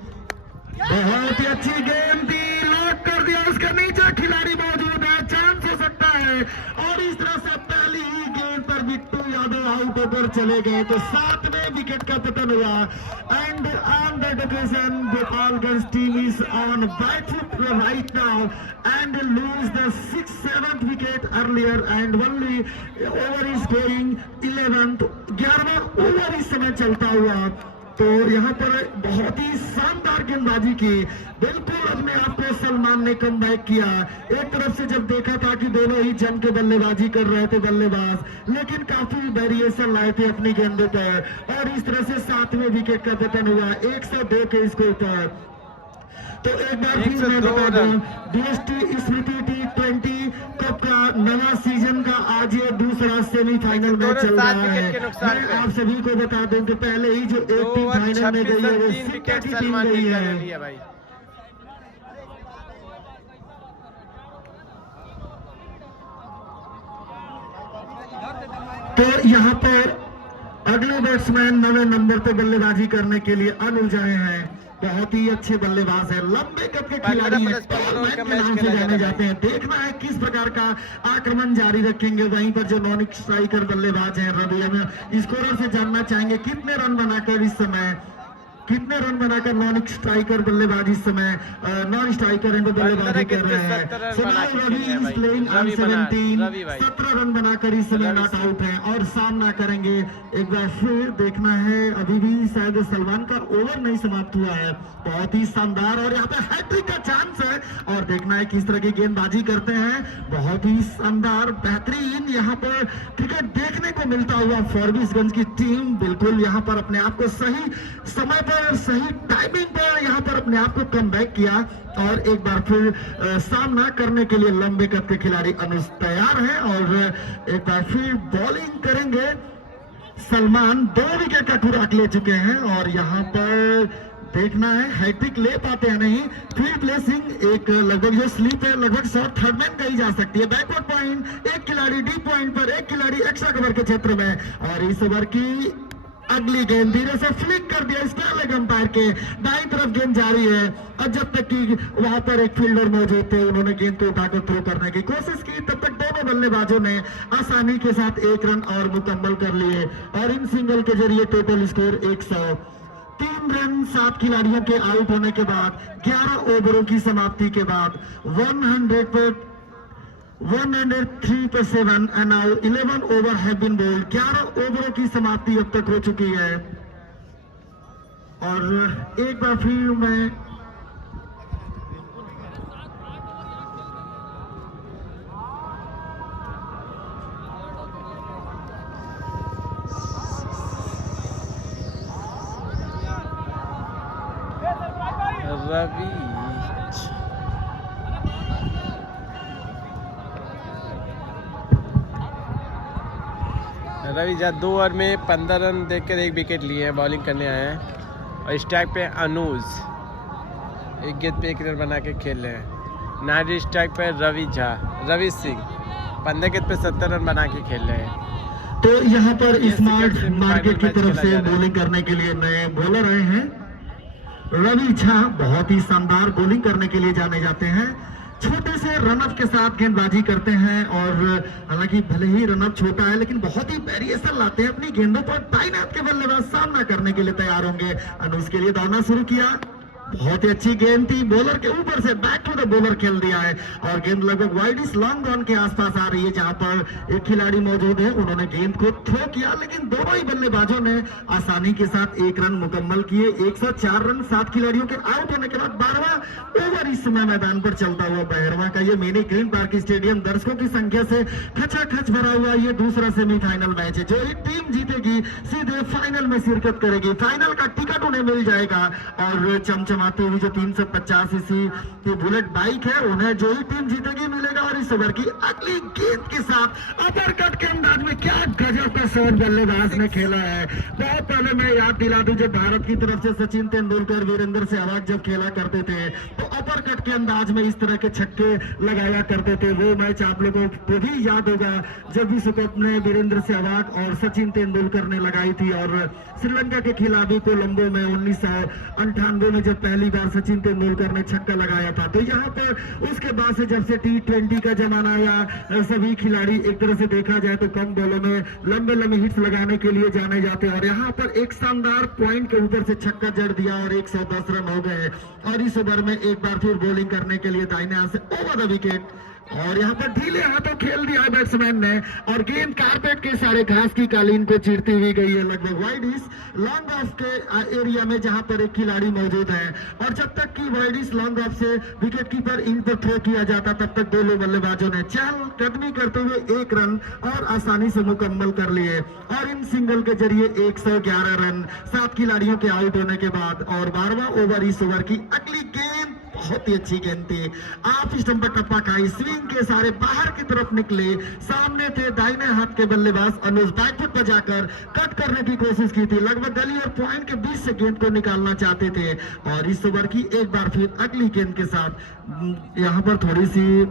बहुत ही अच्छी गेंद थी, लॉक कर दिया, उसके नीचे खिलाड़ी मौजूद है, चांस हो सकता है और इस तरह से पहली ही गेंद पर बिट्टू यादव आउट होकर चले गए। तो 7वें विकेट का पतन हुआ and on the decision Gopalganj team is on back foot right now and lose the 6th-7th wicket earlier and only over is going 11th। 11वां ओवर इस समय चलता हुआ। तो यहाँ पर बहुत ही शानदार गेंदबाजी की, बिल्कुल अपने आप को सलमान ने कमबैक किया। एक तरफ से जब देखा था कि दोनों ही जम के बल्लेबाजी कर रहे थे बल्लेबाज, लेकिन काफी वेरिएशन लाए थे अपनी गेंदों पर और इस तरह से 7वें विकेट का पतन हुआ 102 के स्कोर पर। तो एक बार फिर मैं बता दूं, डीएसटी स्मृति T20 कप का नवा सीजन का आज ये दूसरा सेमीफाइनल मैच चल रहा है। मैं आप सभी को बता दूं कि पहले ही जो एक टीम फाइनल में गई है वो सिक्का की टीम गई है। तो यहाँ पर अगले बैट्समैन 9वें नंबर पर बल्लेबाजी करने के लिए अनुज आए हैं। बहुत ही अच्छे बल्लेबाज है, लंबे कद के खिलाड़ी हैं, के नाम से जाने जाते हैं। देखना है किस प्रकार का आक्रमण जारी रखेंगे। वहीं पर जो नॉन स्ट्राइकर बल्लेबाज हैं रवि, हम स्कोरर से जानना चाहेंगे कितने रन बनाकर इस समय, कितने रन बनाकर नॉन स्ट्राइकर बल्लेबाजी इस समय नॉन स्ट्राइकर बल्लेबाजी कर रहे हैं। फिलहाल Ravi is playing on 17 run बनाकर इस समय नॉट आउट है और सामना करेंगे। एक बार फिर देखना है, अभी भी शायद सलमान का ओवर नहीं समाप्त हुआ है। बहुत ही शानदार और यहाँ पे हैट्रिक का चांस है और देखना है किस तरह की गेंदबाजी करते हैं। बहुत ही शानदार बेहतरीन यहाँ पर क्रिकेट देखने को मिलता हुआ फॉरबिसगंज की टीम बिल्कुल यहाँ पर अपने आप को सही समय पर सही टाइमिंग पर यहाँ पर अपने आप को कमबैक किया और एक बार फिर सामना करने के लिए लंबे कद के खिलाड़ी अनुज तैयार हैं और एक बार फिर बॉलिंग करेंगे। सलमान 2 विकेट का खुराक ले चुके हैं और यहाँ पर देखना है हैट्रिक ले पाते हैं नहीं। फील्ड प्लेसिंग एक लगभग जो स्लीप है लगभग शॉट थर्डमैन कही जा सकती है। बैकवर्ड पॉइंट, एक खिलाड़ी डी पॉइंट पर, एक खिलाड़ी एक्स्ट्रा कवर के क्षेत्र में और इस ओवर की अगली गेंद धीरे से फ्लिक कर दिया स्टार लेग अंपायर के दाईं तरफ गेंद जारी है और जब तक कि वहां पर एक फील्डर मौजूद थे उन्होंने गेंद को उठाकर थ्रो करने की कोशिश की, तब तक दोनों बल्लेबाजों ने आसानी के साथ 1 रन और मुकम्मल कर लिए और इन सिंगल के जरिए टोटल स्कोर 103 रन 7 खिलाड़ियों के आउट होने के बाद 11 ओवरों की समाप्ति के बाद 103 पर 7 and now 11 over have been bowled। 11 ओवरों की समाप्ति अब तक हो चुकी है और एक बार फिर मैं रवि जा 2 ओवर में 15 रन देकर 1 विकेट लिए हैं, बॉलिंग करने आए हैं और स्ट्राइक पे अनुज 1 गेंद पे 1 रन बना के खेल रहे हैं। नाइट स्ट्राइक पे रवि सिंह 15 गेंद पे 70 रन बना के खेल रहे हैं। तो यहाँ पर स्मार्ट मार्केट की तरफ से बॉलिंग करने के लिए नए बॉलर आए हैं। रवि झा बहुत ही शानदार बॉलिंग करने के लिए जाने जाते हैं, छोटे से रनअप के साथ गेंदबाजी करते हैं और हालांकि भले ही रनअप छोटा है लेकिन बहुत ही वेरिएशन लाते हैं अपनी गेंदों पर। तैनात के बल्लेबाज सामना करने के लिए तैयार होंगे। अनुज के लिए दौड़ना शुरू किया, बहुत ही अच्छी गेंद थी, बॉलर के ऊपर से बैक टू द बॉलर खेल दिया है और गेंद लगभग वाइड इस लॉन्ग ऑन के आसपास आ रही है जहां पर एक खिलाड़ी मौजूद है। उन्होंने गेंद को थ्रो किया लेकिन दोनों ही बल्लेबाजों ने आसानी के साथ 1 रन मुकम्मल किए। 104 रन 7 खिलाड़ियों के आउट होने के बाद 12वां ओवर इस समय मैदान पर चलता हुआ बहरवा का ये मिनी ग्रीन पार्क स्टेडियम दर्शकों की संख्या से खचाखच भरा हुआ ये दूसरा सेमीफाइनल मैच है। जो ही टीम जीतेगी सीधे फाइनल में शिरकत करेगी, फाइनल का टिकट उन्हें मिल जाएगा और चमचमाती हुई जो 350 सीसी की बुलेट बाइक है उन्हें जो ही टीम जीतेगी मिलेगा। और इस ओवर की अगली गेंद के साथ अपर कट के अंदाज में क्या गजब का शॉट बल्लेबाज ने खेला है। बहुत पहले मैं याद दिला दूं जब भारत की तरफ से सचिन तेंदुलकर वीरेंद्र सहवाग जब खेला करते थे तो अपर कट के अंदाज में इस तरह के छक्के लगाया करते थे। वो मैच आप लोगों को भी याद होगा जब विश्व कप में वीरेंद्र सहवाग और सचिन तेंदुलकर ने लगाई थी और श्रीलंका के खिलाड़ी कोलंबो में 1998 में जब पहली बार सचिन तेंदुलकर ने छक्का लगाया था। तो यहाँ पर उसके बाद से जब से T20 का जमाना आया, सभी खिलाड़ी एक तरह से देखा जाए तो कम बॉलों में लंबे लंबे हिट्स लगाने के लिए जाने जाते हैं, और यहाँ पर एक शानदार पॉइंट के ऊपर से छक्का जड़ दिया और 110 रन हो गए। और इस ओवर में एक बार फिर बॉलिंग करने के लिए दाहिने हाथ से ओवर द विकेट, और यहाँ पर ढीले हाथों खेल दिया है बैट्समैन ने, और गेंद कारपेट के सारे घास की कालीन को चीरती हुई गई है लगभग वाइड इस लॉन्ग ऑफ के एरिया में जहां पर एक खिलाड़ी मौजूद है। और जब तक कि वाइड इस लॉन्ग ऑफ से विकेट कीपर इन पर थ्रो किया जाता, तब तक दोनों बल्लेबाजों ने चहलकदमी करते हुए 1 रन और आसानी से मुकम्मल कर लिए, और इन सिंगल के जरिए 111 रन 7 खिलाड़ियों के आउट होने के बाद। और 12वां ओवर इस ओवर की अगली गेंद बहुत ही अच्छी गेंद थी, आप स्टंप पर टप्पा खाई, स्विंग के सारे बाहर की तरफ निकले, सामने थे दाहिने हाथ के बल्लेबाज अनुज, बैकफुट पर जाकर कट करने की कोशिश की थी, लगभग गली और पॉइंट के बीच से गेंद को निकालना चाहते थे। और इस ओवर की एक बार फिर अगली गेंद के साथ यहाँ पर थोड़ी सी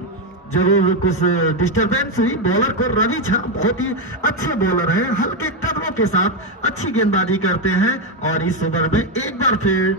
जरूर कुछ डिस्टरबेंस हुई। बॉलर को रवि झा बहुत ही अच्छे बॉलर हैं, हल्के कदमों के साथ अच्छी गेंदबाजी करते हैं, और इस ओवर में एक बार फिर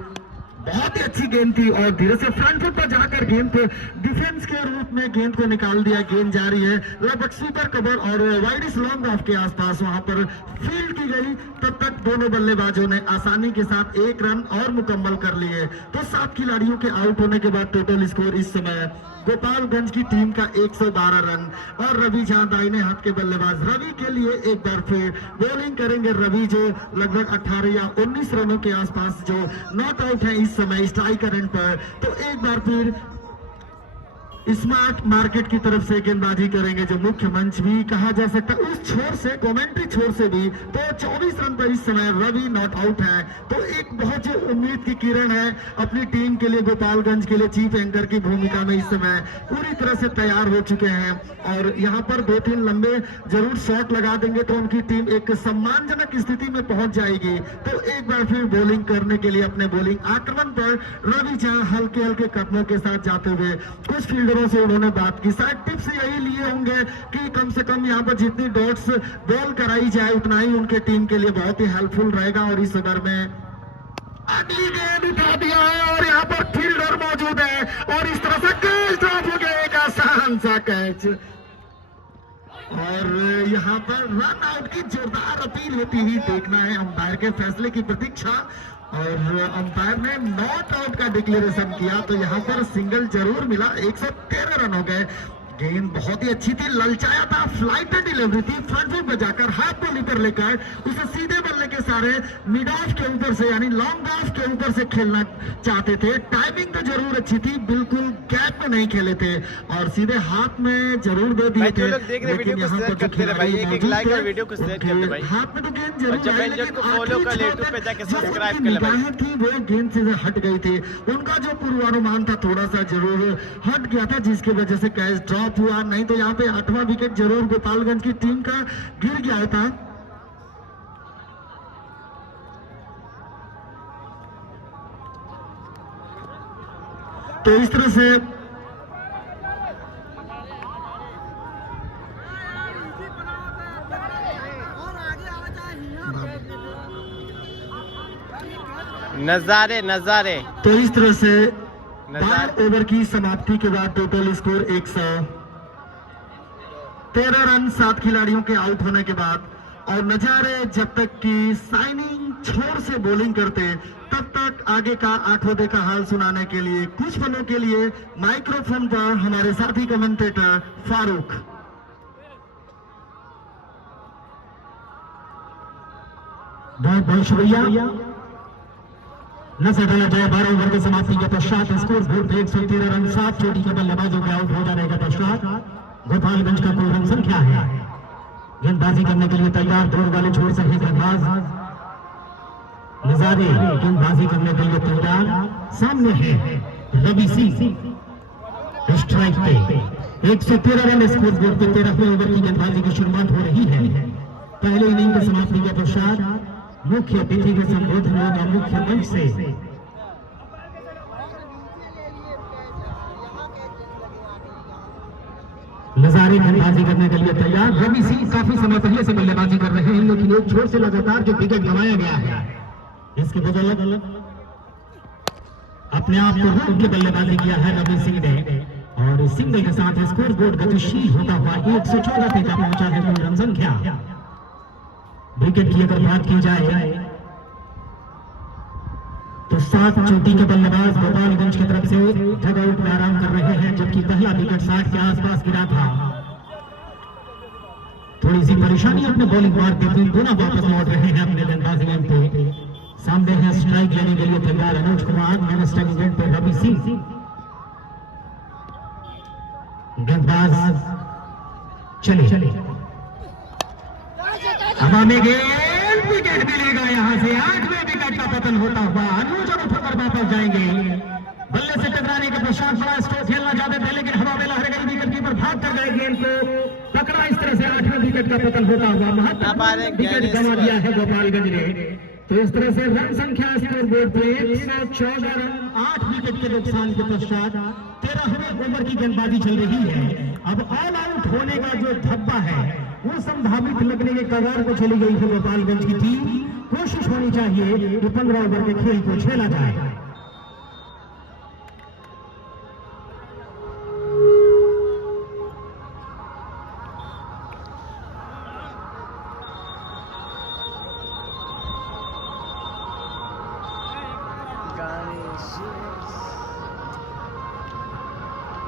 बहुत ही अच्छी गेंद थी, और धीरे से फ्रंट फुट पर जाकर गेंद को डिफेंस के रूप में गेंद को निकाल दिया। गेंद जारी है लगभग स्वीपर कवर और वाइडिस लॉन्ग ऑफ के आसपास वहां पर फील्ड की गई, तब तक दोनों बल्लेबाजों ने आसानी के साथ 1 रन और मुकम्मल कर लिए। तो 7 खिलाड़ियों के आउट होने के बाद टोटल स्कोर इस समय गोपालगंज की टीम का 112 रन, और रवि झा दाहिने हाथ के बल्लेबाज। रवि के लिए एक बार फिर बॉलिंग करेंगे रवि, जो लगभग 18 या 19 रनों के आसपास जो नॉट आउट है इस समय स्ट्राइक रन पर। तो एक बार फिर स्मार्ट मार्केट की तरफ से गेंदबाजी करेंगे, जो मुख्य मंच भी कहा जा सकता है, उस छोर से कमेंट्री छोर से भी। तो 24 रन पर इस समय रवि नॉट आउट है, तो एक बहुत जो उम्मीद की किरण है अपनी टीम के लिए, गोपालगंज के लिए चीफ एंकर की भूमिका में इस समय पूरी तरह से तैयार हो चुके हैं, और यहाँ पर 2-3 लंबे जरूर शॉट लगा देंगे तो उनकी टीम एक सम्मानजनक स्थिति में पहुंच जाएगी। तो एक बार फिर बॉलिंग करने के लिए अपने बॉलिंग आक्रमण पर रवि झा हल्के हल्के कदमों के साथ जाते हुए, कुछ फील्डर से उन्होंने बात की, शायद टिप्स यही लिए होंगे कि कम से कम यहाँ पर जितनी डॉट्स बॉल कराई जाए उतना ही उनके टीम के लिए बहुत ही हेल्पफुल रहेगा। और इस ओवर में अगली गेंद उठा दिया है, और यहाँ पर फील्डर मौजूद है, और इस तरह से कैच ड्रॉप हो गया, एक आसान सा कैच, और यहाँ पर रन आउट की जोरदार अपील होती हुई देखना है, अंपायर के फैसले की प्रतीक्षा। और अंपायर ने नॉट आउट का डिक्लेरेशन किया, तो यहाँ पर सिंगल जरूर मिला, 113 रन हो गए। गेंद बहुत ही अच्छी थी, ललचाया था, फ्लाइट डिलीवरी थी, फ्रंट फुट पर जाकर हाथ को ऊपर लेकर उसे सीधे बल्ले के सारे मिड ऑफ के ऊपर से यानी लॉन्ग ऑफ के ऊपर से खेलना चाहते थे। टाइमिंग तो जरूर अच्छी थी, बिल्कुल गैप में नहीं खेले थे, और सीधे हाथ में जरूर दे दिए थे। लेकिन यहाँ पर जो खिलाड़ी मौजूद थे हाथ में तो गेंद जरूर आई, लेकिन निगाहें थी वो गेंद से हट गई थी, उनका जो पूर्वानुमान था थोड़ा सा जरूर हट गया था, जिसकी वजह से कैच ड्रॉप हुआ। नहीं तो यहाँ पे 8वां विकेट जरूर गोपालगंज की टीम का गिर गया था। तो इस तरह से नजारे नजारे। तो इस तरह से 12 ओवर की समाप्ति के बाद टोटल स्कोर 113 रन 7 खिलाड़ियों के आउट होने के बाद। और नजारे जब तक कि साइनिंग छोर से बॉलिंग करते तब तक आगे का आंखों का हाल सुनाने के लिए कुछ पलों के लिए माइक्रोफोन पर हमारे साथी कमेंटेटर फारूक। बहुत बहुत शुक्रिया। नजर डाला जाए 12 ओवर के समाप्ति के पश्चात स्कोर बोर्ड 113 रन 7 चोटी के बल्लेबाजों के आउट हो जाने के पश्चात गोपालगंज का कुल रन संख्या है। गेंदबाजी करने के लिए तैयार दौड़ वाले छोर से ही गेंदबाज नजारे गेंदबाजी करने के लिए तैयार, सामने है रवि सिंह स्ट्राइक पे। 113 रन स्कोर बोर्ड पे 13वें ओवर की गेंदबाजी की शुरुआत हो रही है। पहले इनिंग के समाप्ति के पश्चात मुख्य अतिथि के संबोधन होगा मुख्य मंच से। नजारे गेंदबाजी करने के लिए तैयार। रवि सिंह काफी समय पहले से बल्लेबाजी कर रहे हैं, लेकिन एक छोर से लगातार जो विकेट गंवाया गया है इसके बदौलत अपने आप को रोक के बल्लेबाजी किया है रवि सिंह ने और सिंगल के साथ स्कोर बोर्ड गतिशील होता हुआ 114 पे पहुंचा है कुल रन संख्या। विकेट की अगर बात की जाए तो 7 चोटी के बल्लेबाज गोपालगंज की तरफ से डगआउट में आराम कर रहे हैं, जबकि पहला विकेट 60 के आसपास गिरा था। थोड़ी सी परेशानी अपने बॉलिंग मार्ग देते हुए दोनों वापस लौट रहे हैं अपने गेंदबाजी लाइन पे। सामने है स्ट्राइक लेने के लिए तैयार Anuj Kumar, man strike rate पे रवि सिंह। गेंदबाज चले हवा में गेंद, विकेट मिलेगा यहाँ से। 8वें विकेट का पतन होता हुआ अनुज और उठकर वापस जाएंगे। बल्ले से टकराने के पश्चात बड़ा स्ट्रोक खेलना चाहते थे, लेकिन हवा में लहर गई, विकेट कीपर भाग कर गए, गेंद को पकड़ा। इस तरह से 8वें विकेट का पतन होता हुआ महत्वपूर्ण विकेट गंवा दिया है गोपालगंज ने। तो इस तरह से रन संख्या स्कोर बोर्ड पे 114 रन 8 विकेट के नुकसान के पश्चात 13वें ओवर की गेंदबाजी चल रही है। अब ऑल आउट होने का जो धब्बा है वो संभावित लगने के कगार को चली गई है गोपालगंज की टीम। कोशिश होनी चाहिए कि 15 ओवर के खेल को खेला जाए।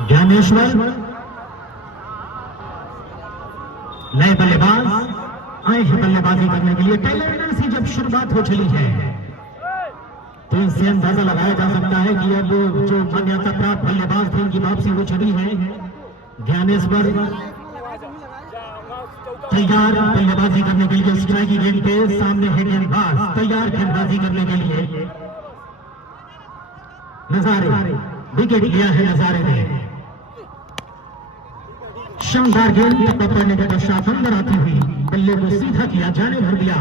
ज्ञानेश्वर नए बल्लेबाज आए हैं बल्लेबाजी करने के लिए। टेलर से जब शुरुआत हो चली है तो इससे अंदाजा लगाया जा सकता है कि अब जो मान्यता प्राप्त बल्लेबाज थे उनकी वापसी हो चली है। ज्ञानेश्वर तैयार बल्लेबाजी करने के लिए स्ट्राइक गेंद पे, सामने है गेंदबाज तैयार गेंदबाजी करने के लिए। नजारे विकेट लिया है नजारे ने। शानदार गेंद पकड़ने के पश्चात अंदर आती हुई बल्ले को सीधा किया, जाने भर दिया।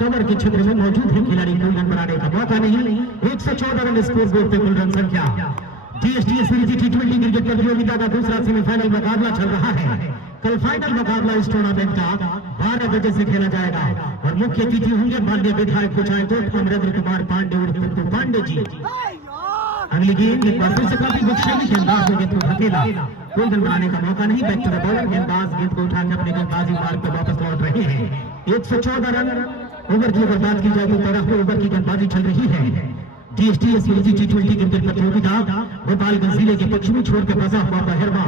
कवर के क्षेत्र में मौजूद है खिलाड़ी, कोई रन बनाने का मौका नहीं। 114 रन स्कोर बोर्ड पे कुल रन संख्या। डीएसटीएस T20 क्रिकेट प्रतियोगिता का दूसरा सेमीफाइनल मुकाबला चल रहा है। कल फाइनल मुकाबला इस टूर्नामेंट का 12 बजे से खेला जाएगा और मुख्य अतिथि होंगे माननीय विधायक कुचायकोट अमरेंद्र कुमार पांडे उर्फ पांडे जी। अगली गेंद एक बार फिर से काफी विक्षेपी गेंदबाज ने गेंद को धकेला, कोई रन बनाने का मौका नहीं। बैक टू द बॉलर, गेंदबाज गेंद को उठाकर अपने गेंदबाजी मार्ग पर वापस लौट रहे हैं। 114 रन ओवर की अगर बात की जाए तो 13वें ओवर की गेंदबाजी चल रही है। डीएसटीएस T20 क्रिकेट प्रतियोगिता गोपालगंज जिले के पश्चिमी छोर पे बसा हुआ बहरवा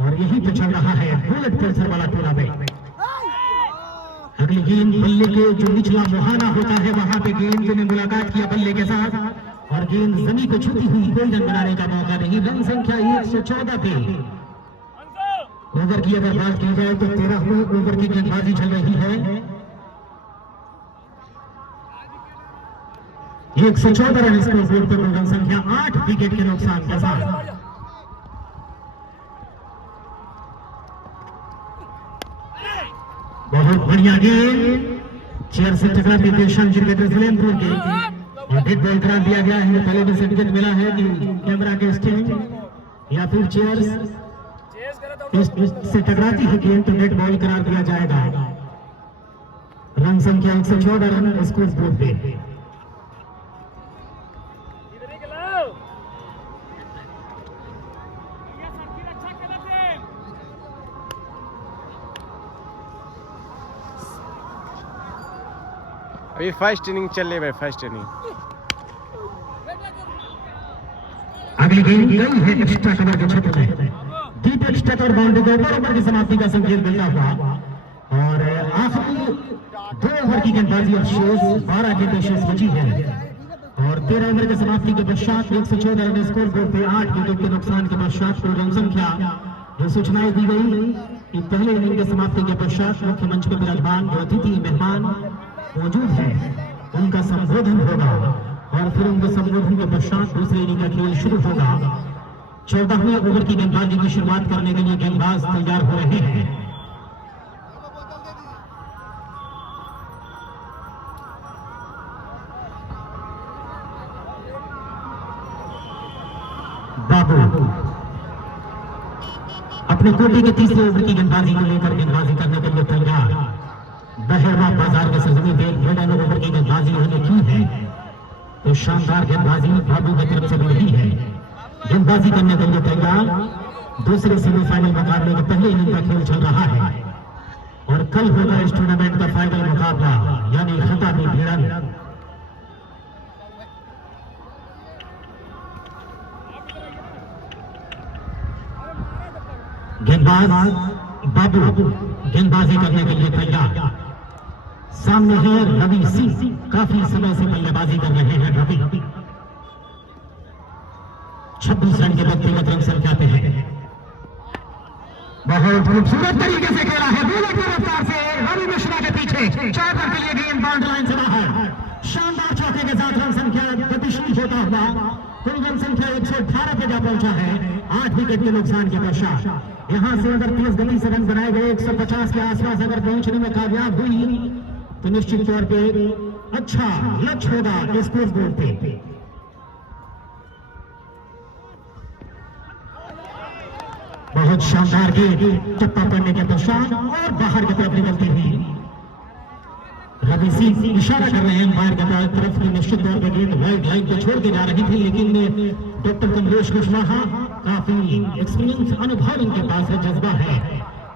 और यही पे चल रहा है बुलेट पल्सर वाला टूर्नामेंट। अगली गेंद बल्ले के जो निचला मुहाना होता है वहां पे गेंद ने मुलाकात किया बल्ले के साथ और गेंद जमीन को छूती हुई, कोई रन बनाने का मौका नहीं। रन संख्या 114 पे। ओवर की अगर बात की जाए तो 13वें ओवर की गेंदबाजी चल रही है। 114 रन स्कोर बोर्ड पर रन संख्या 8 विकेट के नुकसान के साथ। बहुत बढ़िया गेंद चेयर से टकराती दिशांत सलेमपुर के डेड बॉल करा दिया गया है। पहले भी सर्टिफिकेट मिला है कि कैमरा के स्टैंड या फिर चेयर्स से टकराती है गेंद तो डेड बॉल करार दिया जाएगा। रन संख्या 114 रन स्कोर बोर्ड पे। अभी फर्स्ट इनिंग चल रही है, फर्स्ट इनिंग। अगली गेंद गई है एक्स्ट्रा कवर के क्षेत्र में, डीप एक्स्ट्रा और बाउंड्री के ऊपर ओवर की समाप्ति का संकेत मिलता हुआ और आखिरी 2 ओवर की गेंदबाजी अब शेष 12 गेंदें शेष बची है और 13 ओवर की समाप्ति के पश्चात 114 रन स्कोर बोर्ड पे 8 विकेट के नुकसान के पश्चात कुल रन संख्या जो सूचनाएं दी गई कि पहले इनिंग की समाप्ति के पश्चात मुख्य मंच पर विराजमान जो अतिथि मेहमान मौजूद है उनका संबोधन होगा और फिर उनके संबोधन के पश्चात दूसरे इनिंग का खेल शुरू होगा। 14वें ओवर की गेंदबाजी की शुरुआत करने के लिए गेंदबाज तैयार हो रहे हैं। बाबू अपने कोटे के तीसरे ओवर की गेंदबाजी को लेकर गेंदबाजी करने के लिए तैयार। बहरवा बाजार के सरजमी पे 9 ओवर की गेंदबाजी उन्होंने की है। तो शानदार गेंदबाजी बाबू की तरफ से भी रही है। गेंदबाजी करने के लिए तैयार। दूसरे सेमीफाइनल मुकाबले के पहले इनिंग का खेल चल रहा है और कल होगा इस टूर्नामेंट का फाइनल मुकाबला, यानी खिताबी भिड़न। गेंदबाज बाबू गेंदबाजी करने के लिए तैयार। सामने है रवि सिंह, काफी समय से बल्लेबाजी कर रहे हैं रवि। 26 रन के व्यक्तिगत रन संख्या पे है। बहुत खूबसूरत तरीके से खेला है बुलेट की रफ्तार से रवि मिश्रा के पीछे, 4 रन के लिए गेंद बाउंड लाइन से बाहर। शानदार चौके के साथ रन संख्या गतिशील होता हुआ कुल रन संख्या 118 पे जा पहुंचा है 8 विकेट के नुकसान के पश्चात। यहां से अगर तेज गति से रन बनाए गए 150 के आसपास अगर पहुंचने में कामयाब हुई तो निश्चित तौर पे अच्छा लक्ष्य होगा स्कोर बोर्ड पे। बहुत शानदार गेंद चप्पा पड़ने के पश्चात और बाहर की तरफ निकलती हुई रवि सिंह इशारा कर रहे हैं अंपायर की तरफ की निश्चित तौर पर गेंद वाइड लाइन को छोड़ के जा रही थी, लेकिन डॉक्टर कमलेश कुशवाहा काफी एक्सपीरियंस अनुभव इनके पास है, जज्बा है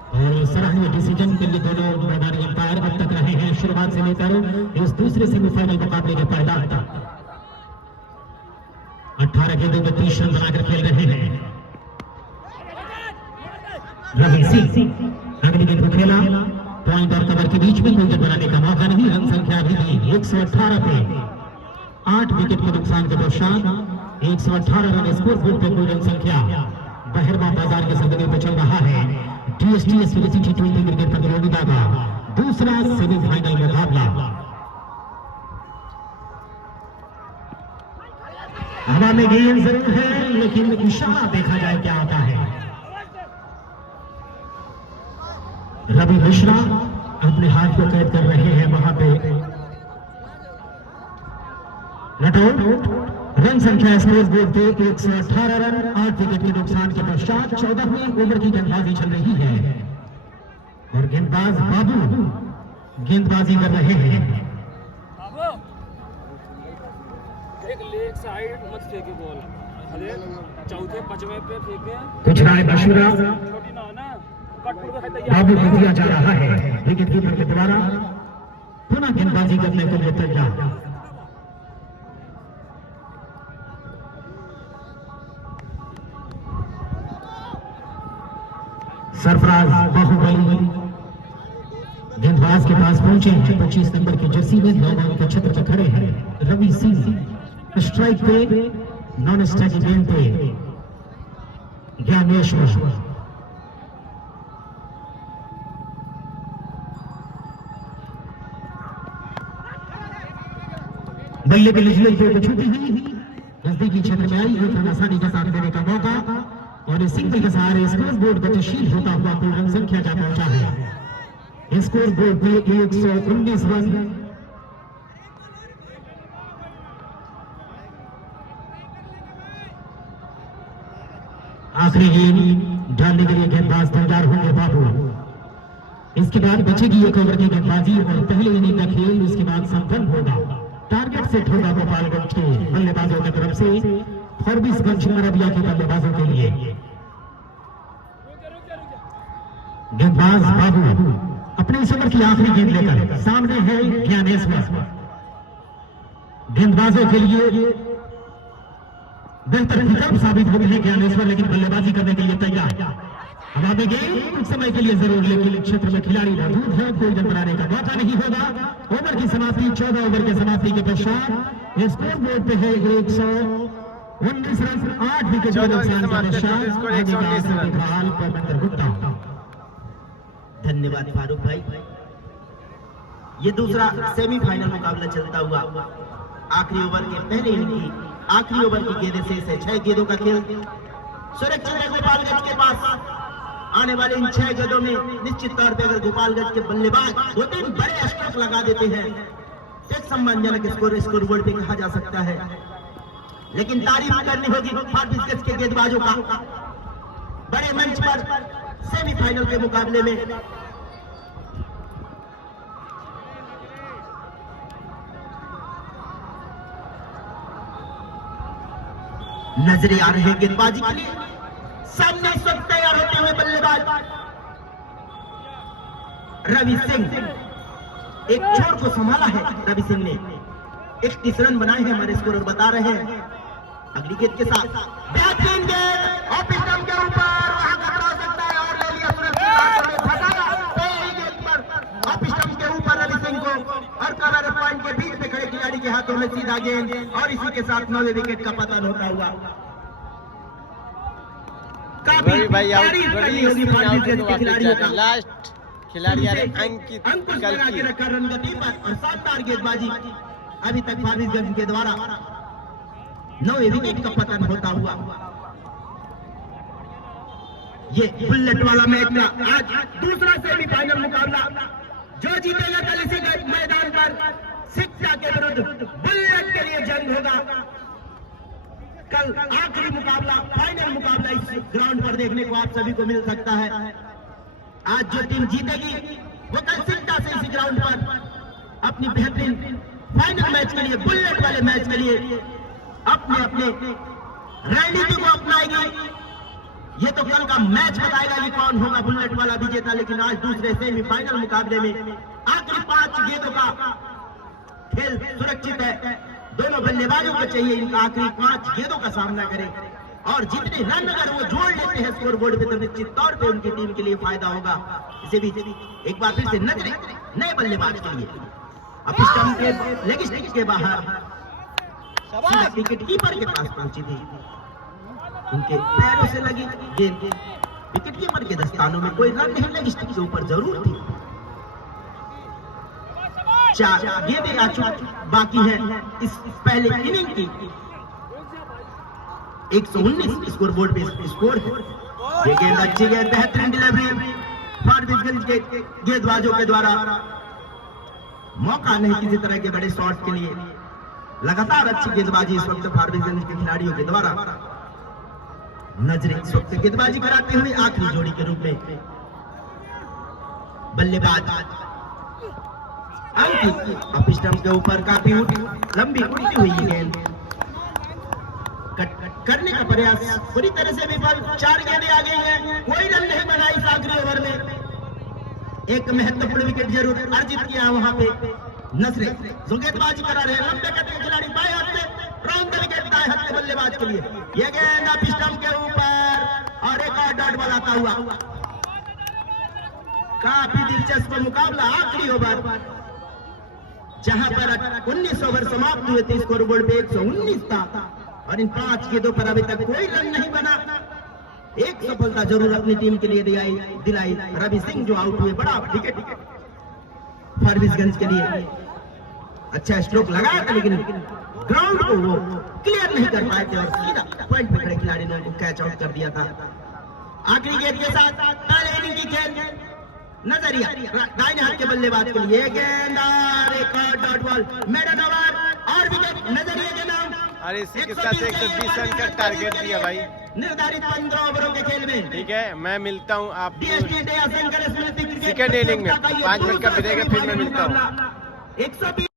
और सराहनीय डिसीजन के लिए दोनों मैदानी अंपायर अब तक रहे हैं शुरुआत से लेकर इस दूसरे सेमीफाइनल मुकाबले के पायदान तक। 18 गेंदों में 30 रन बनाकर खेल रहे हैं रवि सिंह। अगली गेंद को खेला, पॉइंट और कवर के बीच में विकेट बनाने का मौका नहीं। रन संख्या अभी भी 118 पे 8 विकेट के नुकसान के पश्चात 118 रन स्कोर बोर्ड पे कुल रन संख्या बहिर्मा बाजार के सरगर्मी पे चल रहा है। DSTS यूनिवर्सिटी T20 क्रिकेट प्रतियोगिता का दूसरा सेमीफाइनल मुकाबला। हवा में गेंद जरूर है लेकिन इशारा देखा जाए क्या होता है। रवि मिश्रा अपने हाथ को कैद कर रहे हैं वहां पे। नटआउट रन संख्या स्कोर बोर्ड पे 118 रन 8 विकेट के नुकसान के पश्चात 14वें ओवर की गेंदबाजी चल रही है और गेंदबाज बाबू गेंदबाजी कर रहे हैं। एक लेग साइड मत फेंके बॉल, अरे चौथे पांचवें पे फेंके। कुछ राय मशवरा छोटी ना हो ना, बाबू को दिया जा रहा है विकेट कीपर के द्वारा पुनः गेंदबाजी करने के लिए तैयार। सरफराज बाहुबली गेंदबाज के पास पहुंचे हैं। 25 नंबर की जर्सी में 9 के क्षेत्र पर खड़े हैं रवि सिंह। स्ट्राइक पे नॉन स्ट्राइक गेंद पे ज्ञानेश्वर। बल्ले के लिजले को छूटी हुई नजदीकी क्षेत्र में आई है, आसानी के साथ देने का मौका और सिंगल के सहारे स्कोर बोर्ड गतिशील होता हुआ कुल रन संख्या जा पहुंचा है। स्कोर बोर्ड पे 119 रन। आखिरी गेंद डालने के लिए गेंदबाज तैयार होंगे बाबू। इसके बाद बचेगी एक ओवर की गेंदबाजी और पहले इनिंग का खेल उसके बाद संपन्न होगा। टारगेट सेट होगा गोपालगंज के बल्लेबाजों की तरफ से फॉरबिसगंज अरबिया के बल्लेबाजों के लिए। गेंदबाज बाबू अपने इस ओवर की आखिरी गेंद लेकर सामने है ज्ञानेश्वर। गेंदबाजों के लिए बेहतर विकल्प साबित होते हैं ज्ञानेश्वर, लेकिन बल्लेबाजी करने के लिए तैयार। हवा में गेंद कुछ समय के लिए जरूर, लेकिन क्षेत्र में खिलाड़ी मौजूद है, कोई रन बनाने का मौका नहीं होगा। ओवर की समाप्ति 14 ओवर की समाप्ति के पश्चात स्कोर बोर्ड पे है 119 रन 8 विकेट के नुकसान के पश्चात। धन्यवाद फारूक भाई। ये दूसरा सेमीफाइनल मुकाबला चलता हुआ आखिरी ओवर के पहले इनिंग की आखिरी ओवर की गेंदें से 6 गेंदों का खेल सुरक्षित है गोपालगंज के पास। आने वाले इन 6 गेंदों में निश्चित तौर पे अगर गोपालगंज के बल्लेबाज 2-3 बड़े स्ट्रोक लगा देते हैं एक सम्मानजनक स्कोर बोर्ड पे कहा जा सकता है, लेकिन तारीफ करनी होगी फॉरबिसगंज के गेंदबाजों का। बड़े मंच पर सेमीफाइनल के मुकाबले में नजरे आ रहे हैं गेंदबाजी के लिए। सामने इस वक्त तैयार होते हुए बल्लेबाज रवि सिंह। एक छोर को संभाला है रवि सिंह ने, 31 रन बनाए हैं हमारे स्कोरर बता रहे हैं। अगली गेंद के साथ बेहतरीन गेंद ऑफ स्टंप के ऊपर, वहां खतरा सकता है और ले लिया सुरक्षित फटाका। पहली गेंद पर ऑफ स्टंप के ऊपर रवि सिंह को और कवर पॉइंट के बीच में खड़े खिलाड़ी के हाथों में सीधा गेंद और इसी के साथ 9वें विकेट का पतन होता हुआ। रवि भाई आउट, काफी रवि होगी सिंह आउट फाइनल तो के खिलाड़ियों का। लास्ट खिलाड़ी आ रहे अंकित अंकुश लगा के कल्की। रखा रन गति पर और शानदार गेंदबाजी अभी तक फारबिसगंज के द्वारा 9वें विकेट का पतन होता हुआ। ये बुलेट वाला मैच का आज दूसरा सेमीफाइनल मुकाबला। जो जीतेगा कल इसी मैदान पर शिक्षा के विरुद्ध बुलेट के लिए जंग होगा। कल आखिरी मुकाबला, फाइनल मुकाबला इस ग्राउंड पर देखने को आप सभी को मिल सकता है। आज जो टीम जीतेगी वो कल शिक्षा से इसी ग्राउंड पर अपनी बेहतरीन फाइनल मैच के लिए, बुलेट वाले मैच के लिए अपने अपने रणनीति को अपनाएगी। ये तो कल का मैच बताएगा कि कौन होगा बुलेट वाला विजेता। लेकिन आज दूसरे सेमीफाइनल मुकाबले में आखिरी 5 गेंदों का खेल सुरक्षित है। दोनों बल्लेबाजों को चाहिए इनका आखिरी 5 गेंदों का सामना करें और जितने रन अगर वो जोड़ लेते हैं स्कोर बोर्ड पे तो निश्चित तौर पे उनकी टीम के लिए फायदा होगा। इसे भी एक बार फिर से नजरें नए बल्लेबाज के लिए। अब स्टंप के लेग स्टिक के बाहर विकेट कीपर के पास पहुंची थी, उनके पैरों से लगी गेंद विकेट कीपर के दस्तानों में कोई रन नहीं, लेग स्टिक के ऊपर जरूर थी। 4 गेंदें आ चुकी बाकी हैं इस पहले इनिंग की। 119 स्कोर बोर्ड पे स्कोर है। ये गेंद अच्छी गेंद, बेहतरीन डिलीवरी फारबिसगंज के गेंदबाजों के द्वारा। मौका नहीं किसी तरह के बड़े शॉट के लिए। लगातार अच्छी गेंदबाजी इस वक्त फारबिसगंज के खिलाड़ियों के द्वारा। नजरें इस वक्त गेंदबाजी कराते हुए आखिरी जोड़ी के रूप में बल्लेबाज अंकित। अब स्टंप के ऊपर काफी लंबी उड़ती हुई गेंद कट करने का प्रयास पूरी तरह से विफल। 4 गेंदें आ गई हैं, कोई रन नहीं बना इस आखिरी ओवर में। एक महत्वपूर्ण विकेट जरूर अर्जित किया वहां पे नसरे जो गेंदबाजी करा रहे हैं। लंबे कट के खिलाड़ी बाएं हाथ में, राउंड द विकेट दाएं हाथ के बल्लेबाज के लिए। ये गेंद अब स्टंप के ऊपर और एक और डॉट बॉल आता हुआ। काफी दिलचस्प मुकाबला आखिरी ओवर, जहां पर 19 ओवर समाप्त हुए थे। स्कोर बोर्ड पे 119 था और इन 5 गेंदों पर अभी तक कोई रन नहीं बना। एक सफलता जरूर अपनी टीम के लिए दिलाई रवि सिंह जो आउट हुए। बड़ा विकेट फारबिसगंज के लिए अच्छा स्ट्रोक लगाया था, लेकिन ग्राउंड को वो क्लियर नहीं कर पाए थे और सीधा पॉइंट पे खड़े खिलाड़ी ने उनको कैच आउट कर दिया था। आखिरी गेंद के साथ पहले इनिंग की खेल नजरिया दाहिने हाथ के बल्लेबाज के लिए। गेंद और एक और डॉट बॉल, मेडन ओवर और विकेट नजरिया के नाम। और इसी के साथ 120 रन का टारगेट दिया भाई। निर्धारित 15 ओवरों के खेल में। ठीक है, मैं मिलता हूँ आपको DST डे असंकर स्मृति क्रिकेट सेकंड इनिंग में 5 मिनट का ब्रेक है, फिर मैं मिलता हूँ। 120